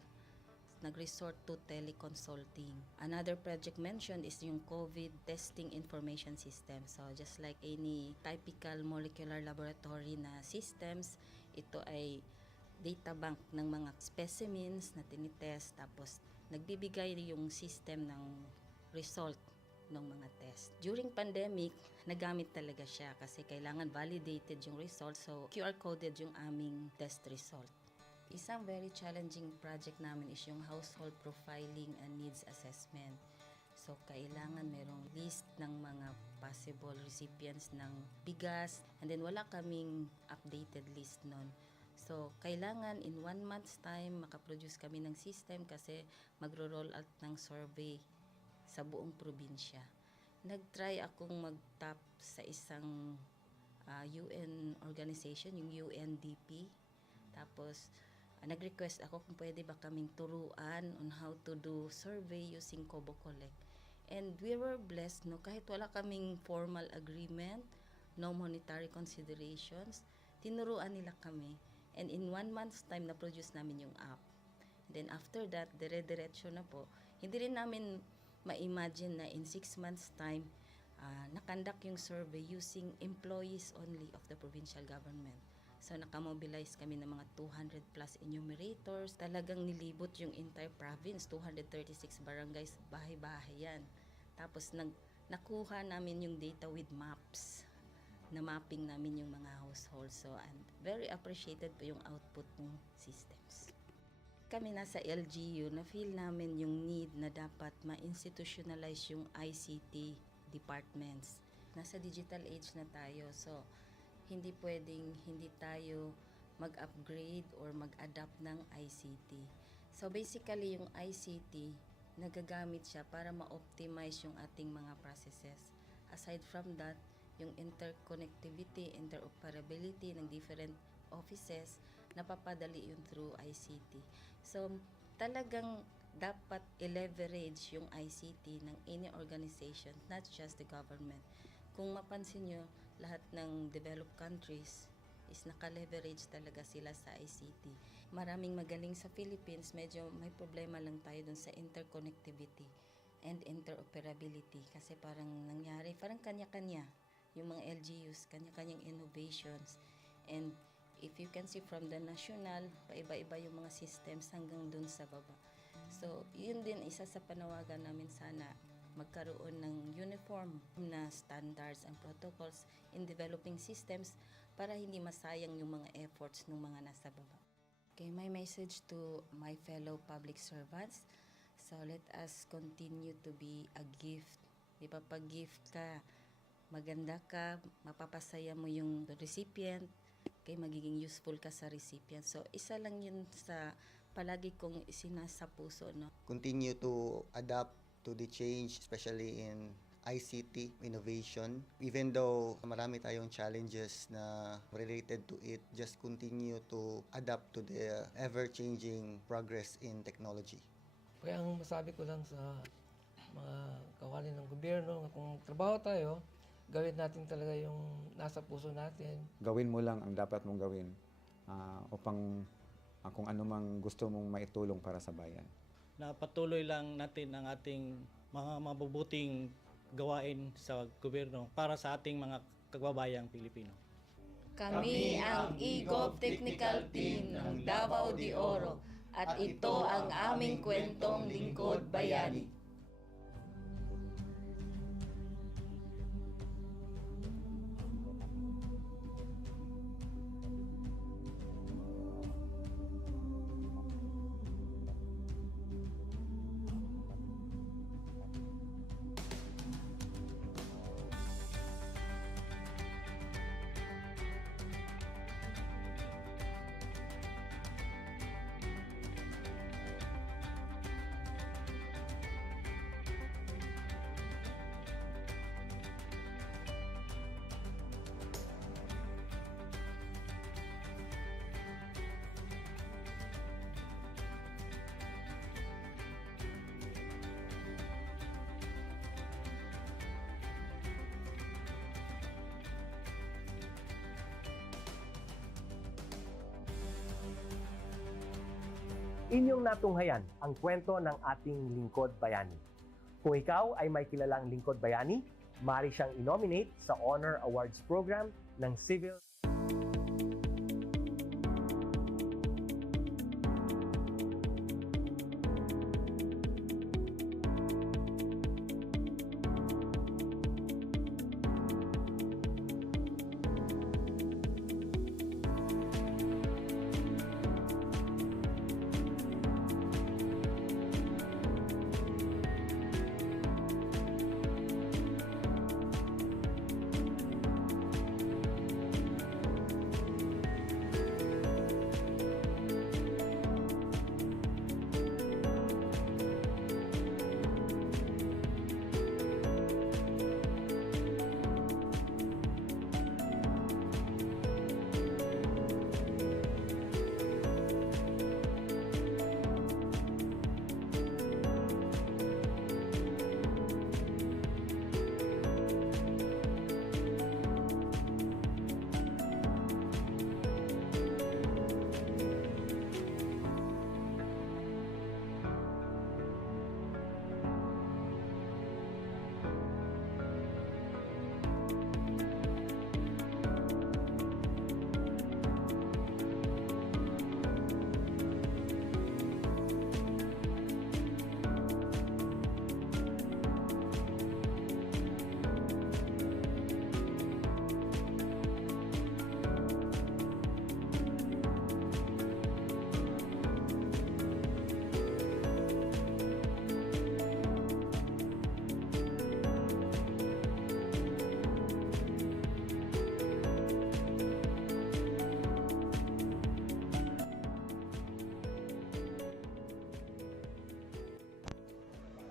Nag-resort to teleconsulting. Another project mentioned is yung COVID testing information system. So just like any typical molecular laboratory na systems, ito ay data bank ng mga specimens na tinitest, tapos nagbibigay yung system ng result ng mga test. During pandemic, nagamit talaga siya kasi kailangan validated yung result, so QR coded yung aming test result. Isang very challenging project namin is yung household profiling and needs assessment. So, kailangan merong list ng mga possible recipients ng bigas, and then wala kaming updated list nun. So, kailangan in 1 month's time makaproduce kami ng system kasi magro-roll out ng survey sa buong probinsya. Nag-try akong mag-tap sa isang UN organization, yung UNDP. Tapos, nag-request ako kung pwede ba kaming turuan on how to do survey using Kobo Collect. And we were blessed, kahit wala kaming formal agreement, no monetary considerations, tinuruan nila kami. And in 1 month's time, na-produce namin yung app. Then after that, dire-diretso na po. Hindi rin namin ma-imagine na in 6 months' time, nakandak yung survey using employees only of the provincial government. So, nakamobilize kami ng mga 200 plus enumerators. Talagang nilibot yung entire province, 236 barangays, bahay-bahay yan. Tapos, nakuha namin yung data with maps. Na mapping namin yung mga households. So, and very appreciated po yung output ng systems. Kami nasa LGU, na-feel namin yung need na dapat ma-institutionalize yung ICT departments. Nasa digital age na tayo, so hindi pwedeng hindi tayo mag-upgrade or mag-adapt ng ICT. So basically, yung ICT, nagagamit siya para ma-optimize yung ating mga processes. Aside from that, yung interconnectivity, interoperability ng different offices, napapadali yun through ICT. So talagang dapat i-leverage yung ICT ng any organization, not just the government. Kung mapansin nyo, lahat ng developed countries is naka-leverage talaga sila sa ICT. Maraming magaling sa Philippines, medyo may problema lang tayo dun sa interconnectivity and interoperability kasi parang nangyari, parang kanya-kanya yung mga LGUs, kanya-kanyang innovations. And if you can see from the national, paiba-iba yung mga systems hanggang dun sa baba. So, yun din isa sa panawagan namin sana magkaroon ng uniform na standards and protocols in developing systems para hindi masayang yung mga efforts ng mga nasa baba. Okay, my message to my fellow public servants, so let us continue to be a gift. Di ba, pag gift ka, maganda ka, mapapasaya mo yung recipient, kay magiging useful ka sa recipient. So, isa lang yun sa palagi kong isinasa puso, no? Continue to adapt to the change, especially in ICT innovation. Even though marami tayong challenges na related to it, just continue to adapt to the ever-changing progress in technology. Kaya ang masabi ko lang sa mga kawani ng gobyerno, kung trabaho tayo, gawin natin talaga yung nasa puso natin. Gawin mo lang ang dapat mong gawin upang kung ano mang gusto mong maitulong para sa bayan. Na patuloy lang natin ang ating mga mabubuting gawain sa gobyerno para sa ating mga kababayang Pilipino. Kami ang EGOV Technical Team ng Davao de Oro at ito ang aming kwentong Lingkod Bayani. Inyong natunghayan ang kwento ng ating lingkod bayani. Kung ikaw ay may kilalang lingkod bayani, maaari siyang i-nominate sa Honor Awards Program ng Civil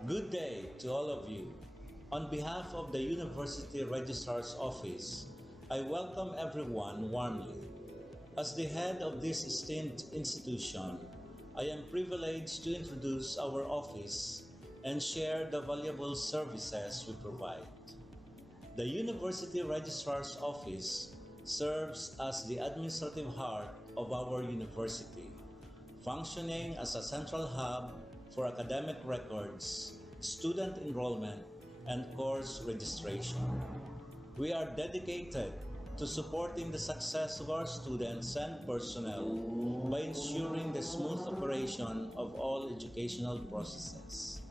Good day to all of you. On behalf of the University Registrar's Office, I welcome everyone warmly. As the head of this esteemed institution, I am privileged to introduce our office and share the valuable services we provide. The University Registrar's Office serves as the administrative heart of our university, functioning as a central hub for academic records, student enrollment, and course registration. We are dedicated to supporting the success of our students and personnel by ensuring the smooth operation of all educational processes.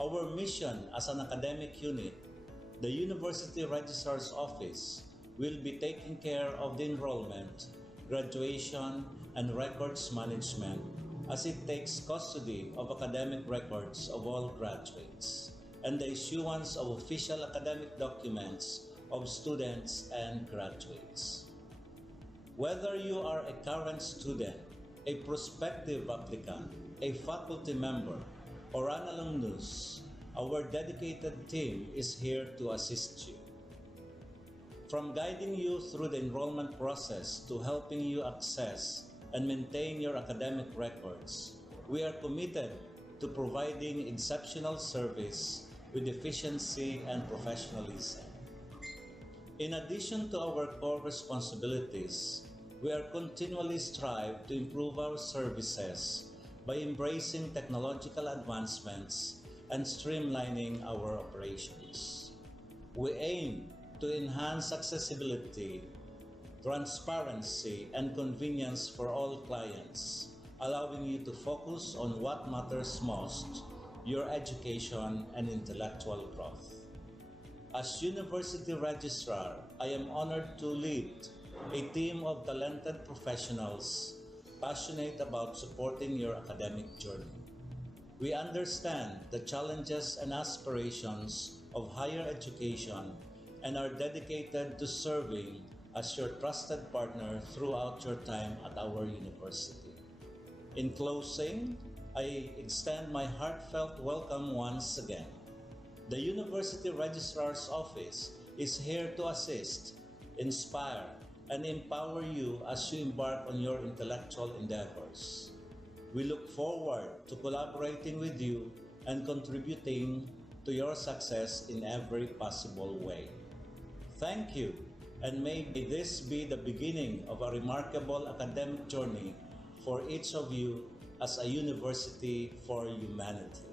Our mission as an academic unit, the University Registrar's Office, will be taking care of the enrollment, graduation, and records management as it takes custody of academic records of all graduates and the issuance of official academic documents of students and graduates. Whether you are a current student, a prospective applicant, a faculty member, or an alumnus, our dedicated team is here to assist you. From guiding you through the enrollment process to helping you access and maintain your academic records, we are committed to providing exceptional service with efficiency and professionalism. In addition to our core responsibilities, we are continually strive to improve our services by embracing technological advancements and streamlining our operations. We aim to enhance accessibility, transparency, and convenience for all clients, allowing you to focus on what matters most, your education and intellectual growth. As University Registrar, I am honored to lead a team of talented professionals passionate about supporting your academic journey. We understand the challenges and aspirations of higher education and are dedicated to serving as your trusted partner throughout your time at our university. In closing, I extend my heartfelt welcome once again. The University Registrar's Office is here to assist, inspire, and empower you as you embark on your intellectual endeavors. We look forward to collaborating with you and contributing to your success in every possible way. Thank you, and may this be the beginning of a remarkable academic journey for each of you as a university for humanity.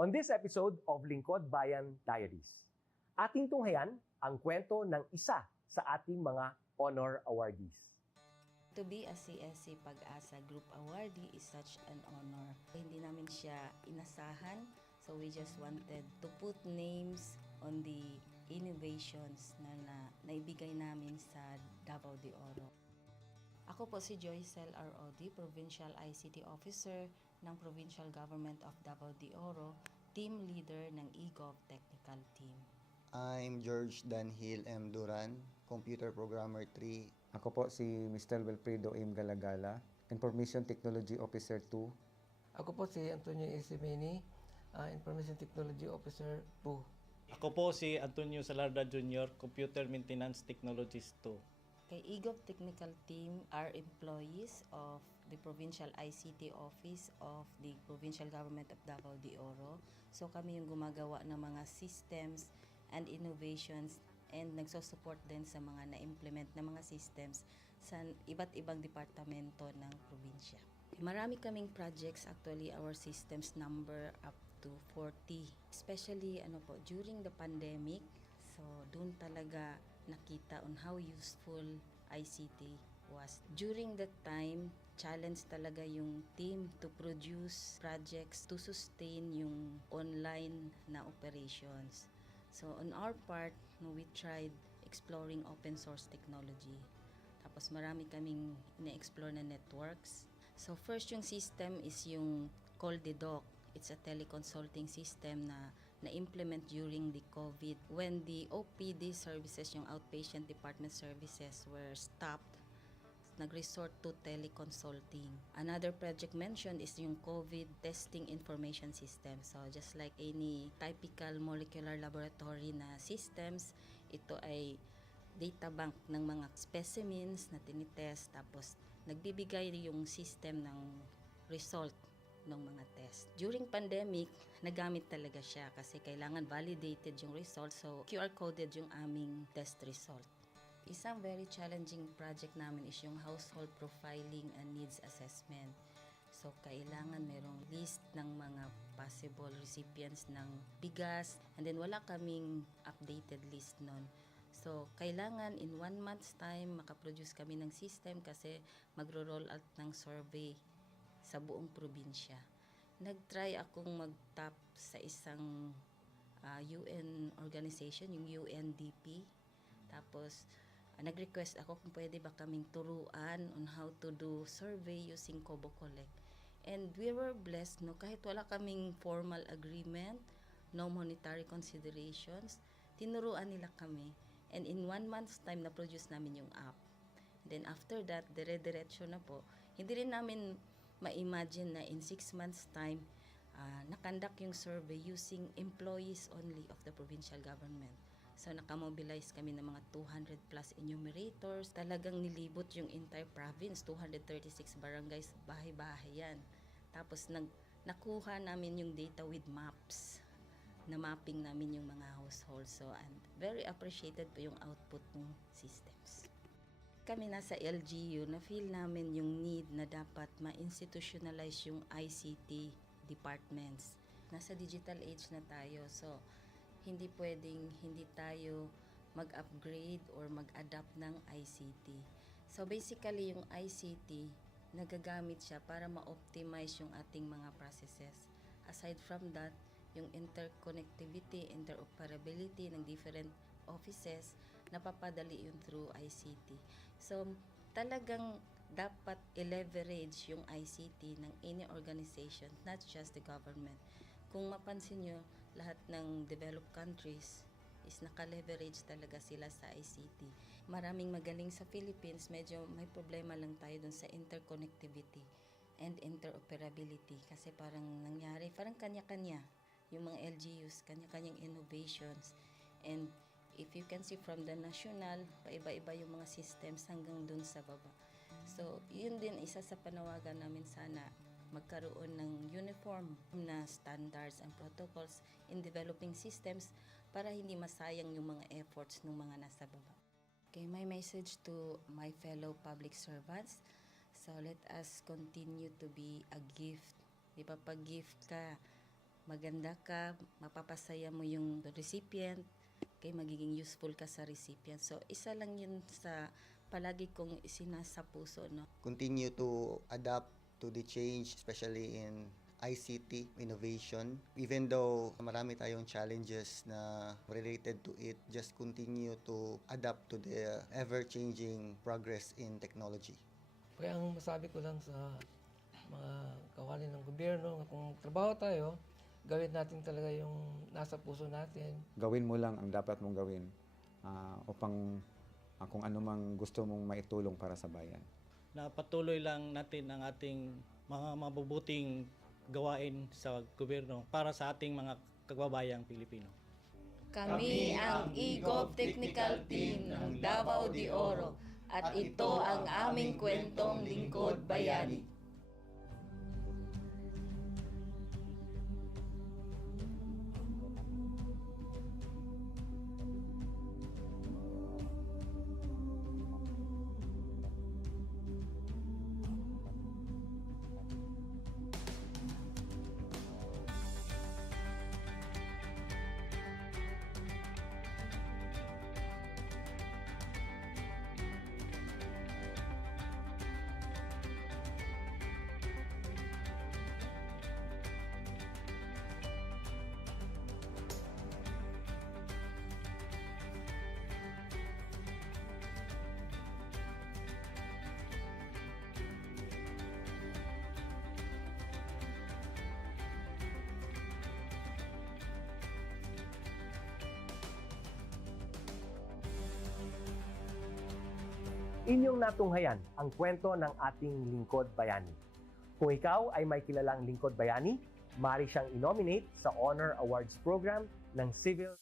On this episode of Lingkod Bayan Diaries, ating tunghayan ang kwento ng isa sa ating mga honor awardees. To be a CSC Pag-asa Group Awardee is such an honor. Hindi namin siya inasahan, so we just wanted to put names on the innovations na naibigay namin sa Davao de Oro. Ako po si Joycel R. Odi, Provincial ICT Officer ng Provincial Government of Davao de Oro, Team Leader ng eGov Technical Team. I'm George Danhil M. Duran, Computer Programmer 3. Ako po si Mr. Wilfredo M. Galagala, Information Technology Officer 2. Ako po si Antonio Isimini, Information Technology Officer 2. Ako po si Antonio Salarda Jr., Computer Maintenance Technologist 2. Kay eGov Technical Team are employees of the Provincial ICT Office of the Provincial Government of Davao de Oro. So kami yung gumagawa ng mga systems and innovations and nagsusupport din sa mga na-implement na mga systems sa iba't ibang departamento ng probinsya. Marami kaming projects, actually our systems number up to 40. Especially during the pandemic, so doon talaga nakita on how useful ICT was. During that time, challenge talaga yung team to produce projects to sustain yung online na operations. So on our part, we tried exploring open source technology. Tapos marami kaming ina-explore na networks. So first yung system is yung CallDedoc. It's a teleconsulting system na na-implement during the COVID. When the OPD services, yung outpatient department services, were stopped, nag-resort to teleconsulting. Another project mentioned is yung COVID testing information system. So just like any typical molecular laboratory na systems, ito ay data bank ng mga specimens na tinitest, tapos nagbibigay yung system ng result ng mga test. During pandemic, nagamit talaga siya kasi kailangan validated yung result, so QR coded yung aming test result. Isang very challenging project namin is yung household profiling and needs assessment. So kailangan merong list ng mga possible recipients ng bigas, and then wala kaming updated list nun. So kailangan in 1 month's time makaproduce kami ng system kasi magro-roll out ng survey sa buong probinsya. Nag-try akong mag-tap sa isang UN organization, yung UNDP. Tapos, nag-request ako kung pwede ba kaming turuan on how to do survey using Kobo Collect. And we were blessed, kahit wala kaming formal agreement, no monetary considerations, tinuruan nila kami. And in 1 month's time, na-produce namin yung app. Then after that, dire-diretso na po. Hindi rin namin ma-imagine na in 6 months' time, nakandak yung survey using employees only of the provincial government. So nakamobilize kami ng mga 200 plus enumerators. Talagang nilibot yung entire province, 236 barangays, bahay-bahay yan. Tapos nakuha namin yung data with maps. Na mapping namin yung mga households. So and very appreciated po yung output ng systems. Kami nasa LGU, na-feel namin yung need na dapat ma-institutionalize yung ICT departments. Nasa digital age na tayo, so hindi pwedeng hindi tayo mag-upgrade or mag-adapt ng ICT. So basically, yung ICT, nagagamit siya para ma-optimize yung ating mga processes. Aside from that, yung interconnectivity, interoperability ng different offices, napapadali yun through ICT. So, talagang dapat i-leverage yung ICT ng any organization, not just the government. Kung mapansin nyo, lahat ng developed countries is naka-leverage talaga sila sa ICT. Maraming magaling sa Philippines, medyo may problema lang tayo dun sa interconnectivity and interoperability kasi parang nangyari, parang kanya-kanya yung mga LGUs, kanya-kanyang innovations. And if you can see from the national, paiba-iba yung mga systems hanggang dun sa baba. So, yun din isa sa panawagan namin, sana magkaroon ng uniform na standards and protocols in developing systems para hindi masayang yung mga efforts ng mga nasa baba. Okay, my message to my fellow public servants, so let us continue to be a gift. Di ba, pag gift ka, maganda ka, mapapasaya mo yung recipient, kay magiging useful ka sa recipient. So, isa lang yun sa palagi kong isinasa puso, no? Continue to adapt to the change, especially in ICT innovation. Even though marami tayong challenges na related to it, just continue to adapt to the ever-changing progress in technology. Kaya ang masabi ko lang sa mga kawani ng gobyerno, kung trabaho tayo, gawin natin talaga yung nasa puso natin. Gawin mo lang ang dapat mong gawin upang kung ano mang gusto mong maitulong para sa bayan. Na patuloy lang natin ang ating mga mabubuting gawain sa gobyerno para sa ating mga kababayang Pilipino. Kami ang EGOV Technical Team ng Davao de Oro at ito ang aming kwentong Lingkod Bayani. Inyong natunghayan ang kwento ng ating lingkod bayani. Kung ikaw ay may kilalang lingkod bayani, maaari siyang i-nominate sa Honor Awards Program ng Civil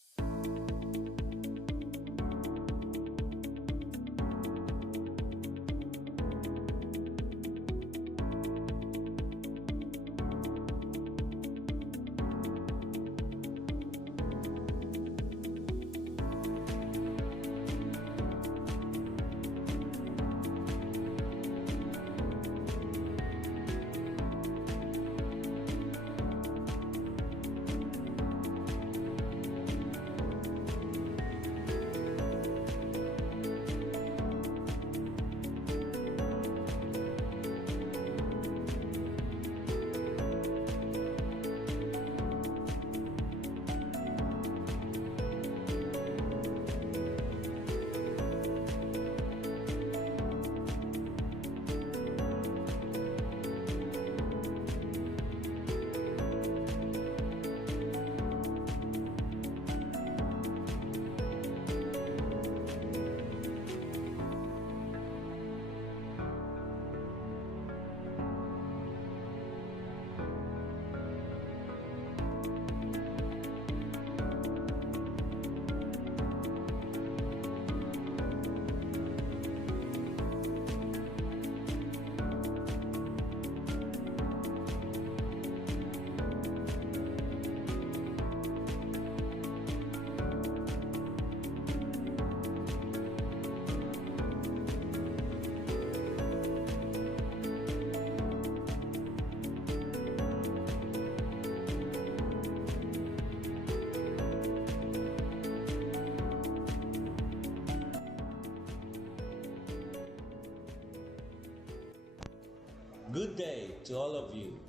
Good day to all of you.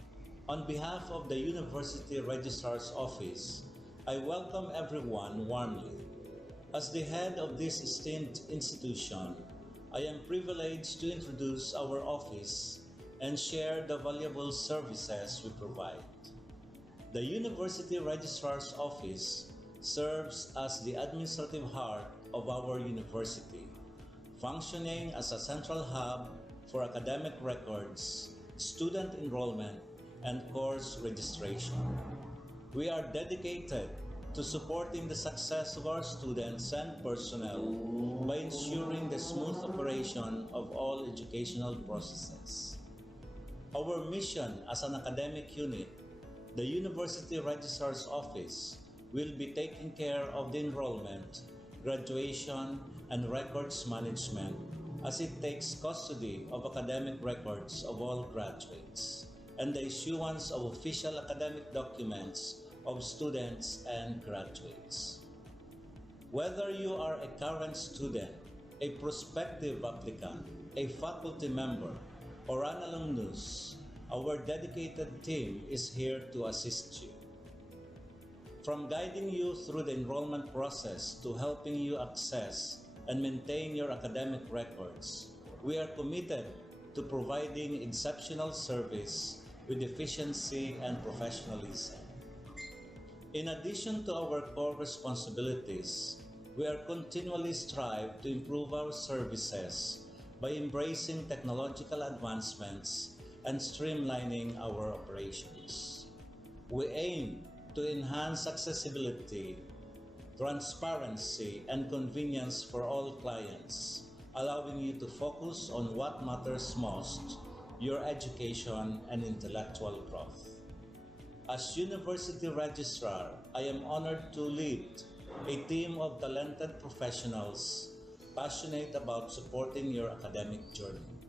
On behalf of the University Registrar's Office, I welcome everyone warmly. As the head of this esteemed institution, I am privileged to introduce our office and share the valuable services we provide. The University Registrar's Office serves as the administrative heart of our university, functioning as a central hub for academic records, student enrollment, and course registration. We are dedicated to supporting the success of our students and personnel by ensuring the smooth operation of all educational processes. Our mission as an academic unit, the University Registrar's Office, will be taking care of the enrollment, graduation, and records management as it takes custody of academic records of all graduates and the issuance of official academic documents of students and graduates. Whether you are a current student, a prospective applicant, a faculty member, or an alumnus, our dedicated team is here to assist you. From guiding you through the enrollment process to helping you access and maintain your academic records, we are committed to providing exceptional service with efficiency and professionalism. In addition to our core responsibilities, we are continually strive to improve our services by embracing technological advancements and streamlining our operations. We aim to enhance accessibility, transparency, and convenience for all clients, allowing you to focus on what matters most, your education and intellectual growth. As University Registrar, I am honored to lead a team of talented professionals passionate about supporting your academic journey.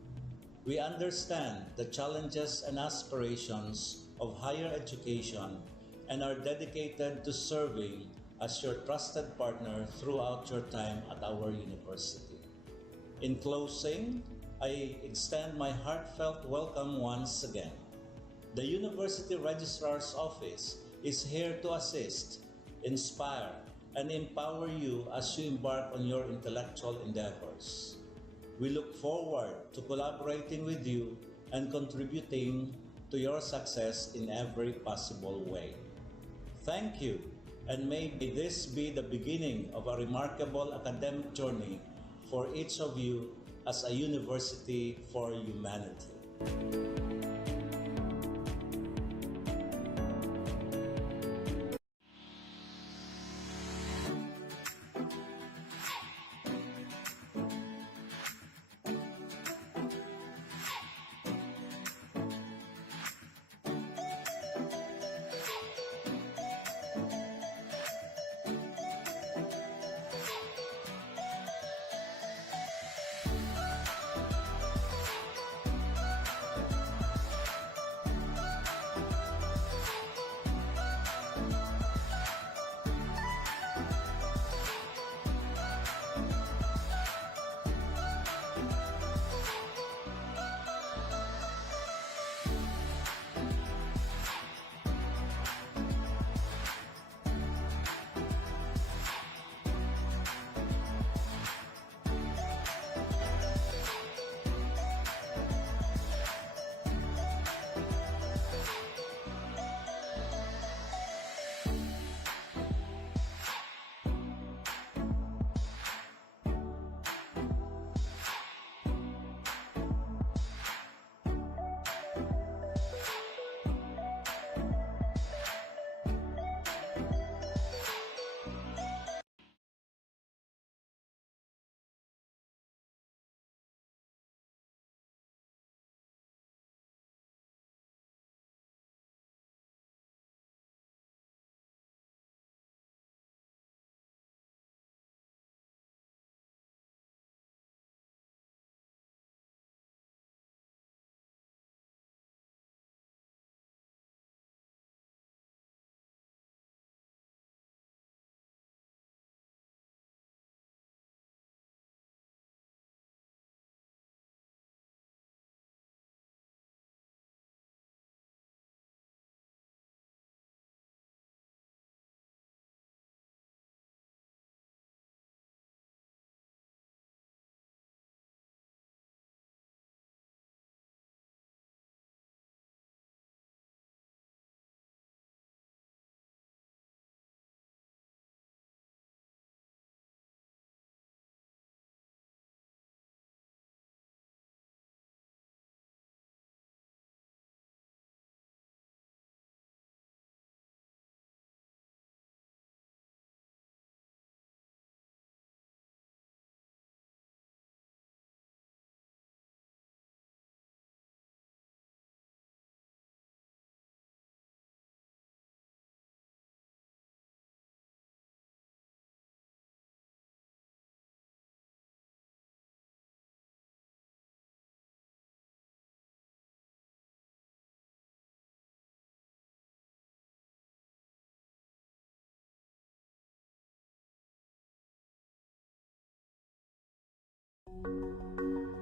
We understand the challenges and aspirations of higher education and are dedicated to serving as your trusted partner throughout your time at our university. In closing, I extend my heartfelt welcome once again. The University Registrar's Office is here to assist, inspire, and empower you as you embark on your intellectual endeavors. We look forward to collaborating with you and contributing to your success in every possible way. Thank you, and may this be the beginning of a remarkable academic journey for each of you as a university for humanity. Bye!